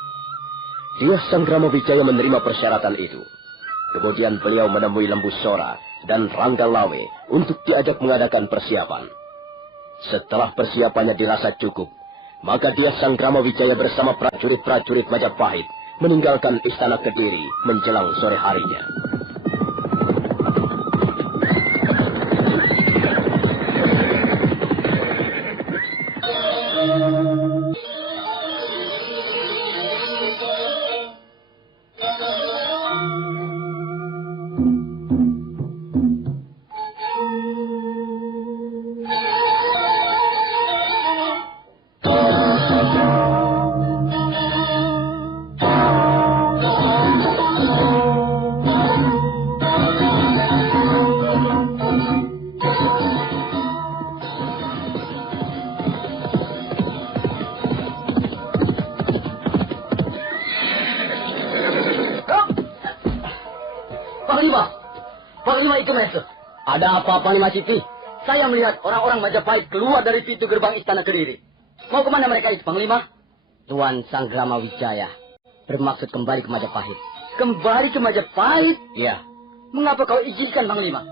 Dyah Sanggrama Wijaya menerima persyaratan itu. Kemudian beliau menemui Lembu Sora dan Rangga Lawe untuk diajak mengadakan persiapan. Setelah persiapannya dirasa cukup, maka Dyah Sanggrama Wijaya bersama prajurit-prajurit Majapahit meninggalkan Istana Kediri menjelang sore harinya. Panglima Ike Mese. Ada apa, Panglima Siti? Saya melihat orang-orang Majapahit keluar dari pintu gerbang Istana Kediri. Mau kemana mereka itu, Panglima? Tuan Sanggrama Wijaya bermaksud kembali ke Majapahit. Kembali ke Majapahit? Ya. Mengapa kau izinkan, Panglima?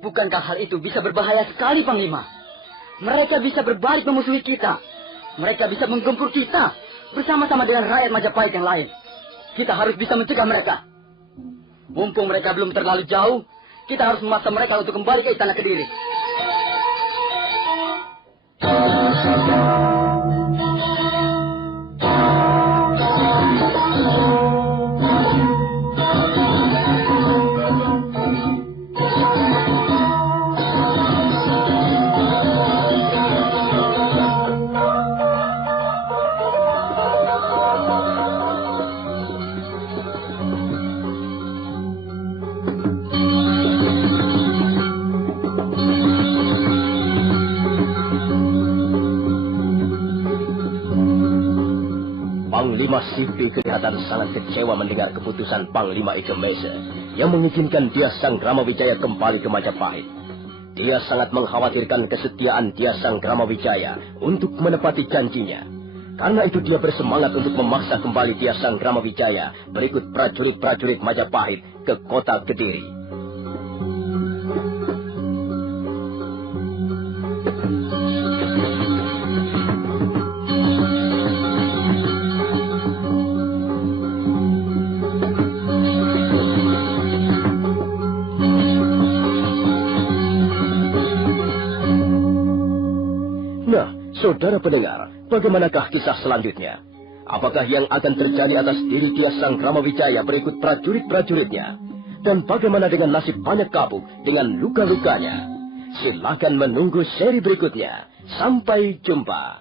Bukankah hal itu bisa berbahaya sekali, Panglima? Mereka bisa berbalik memusuhi kita. Mereka bisa menggempur kita bersama-sama dengan rakyat Majapahit yang lain. Kita harus bisa mencegah mereka. Mumpung mereka belum terlalu jauh, kita harus memaksa mereka untuk kembali ke Istana Kediri. Panglima Sipi kelihatan sangat kecewa mendengar keputusan Panglima Ike Mese yang mengizinkan Dyah Sanggrama Wijaya kembali ke Majapahit. Dia sangat mengkhawatirkan kesetiaan Dyah Sanggrama Wijaya untuk menepati janjinya. Karena itu dia bersemangat untuk memaksa kembali Dyah Sanggrama Wijaya berikut prajurit-prajurit Majapahit ke kota Kediri. Saudara pendengar, bagaimanakah kisah selanjutnya? Apakah yang akan terjadi atas diri Dyah Sanggrama Wijaya berikut prajurit-prajuritnya? Dan bagaimana dengan nasib banyak kabuk dengan luka-lukanya? Silakan menunggu seri berikutnya. Sampai jumpa.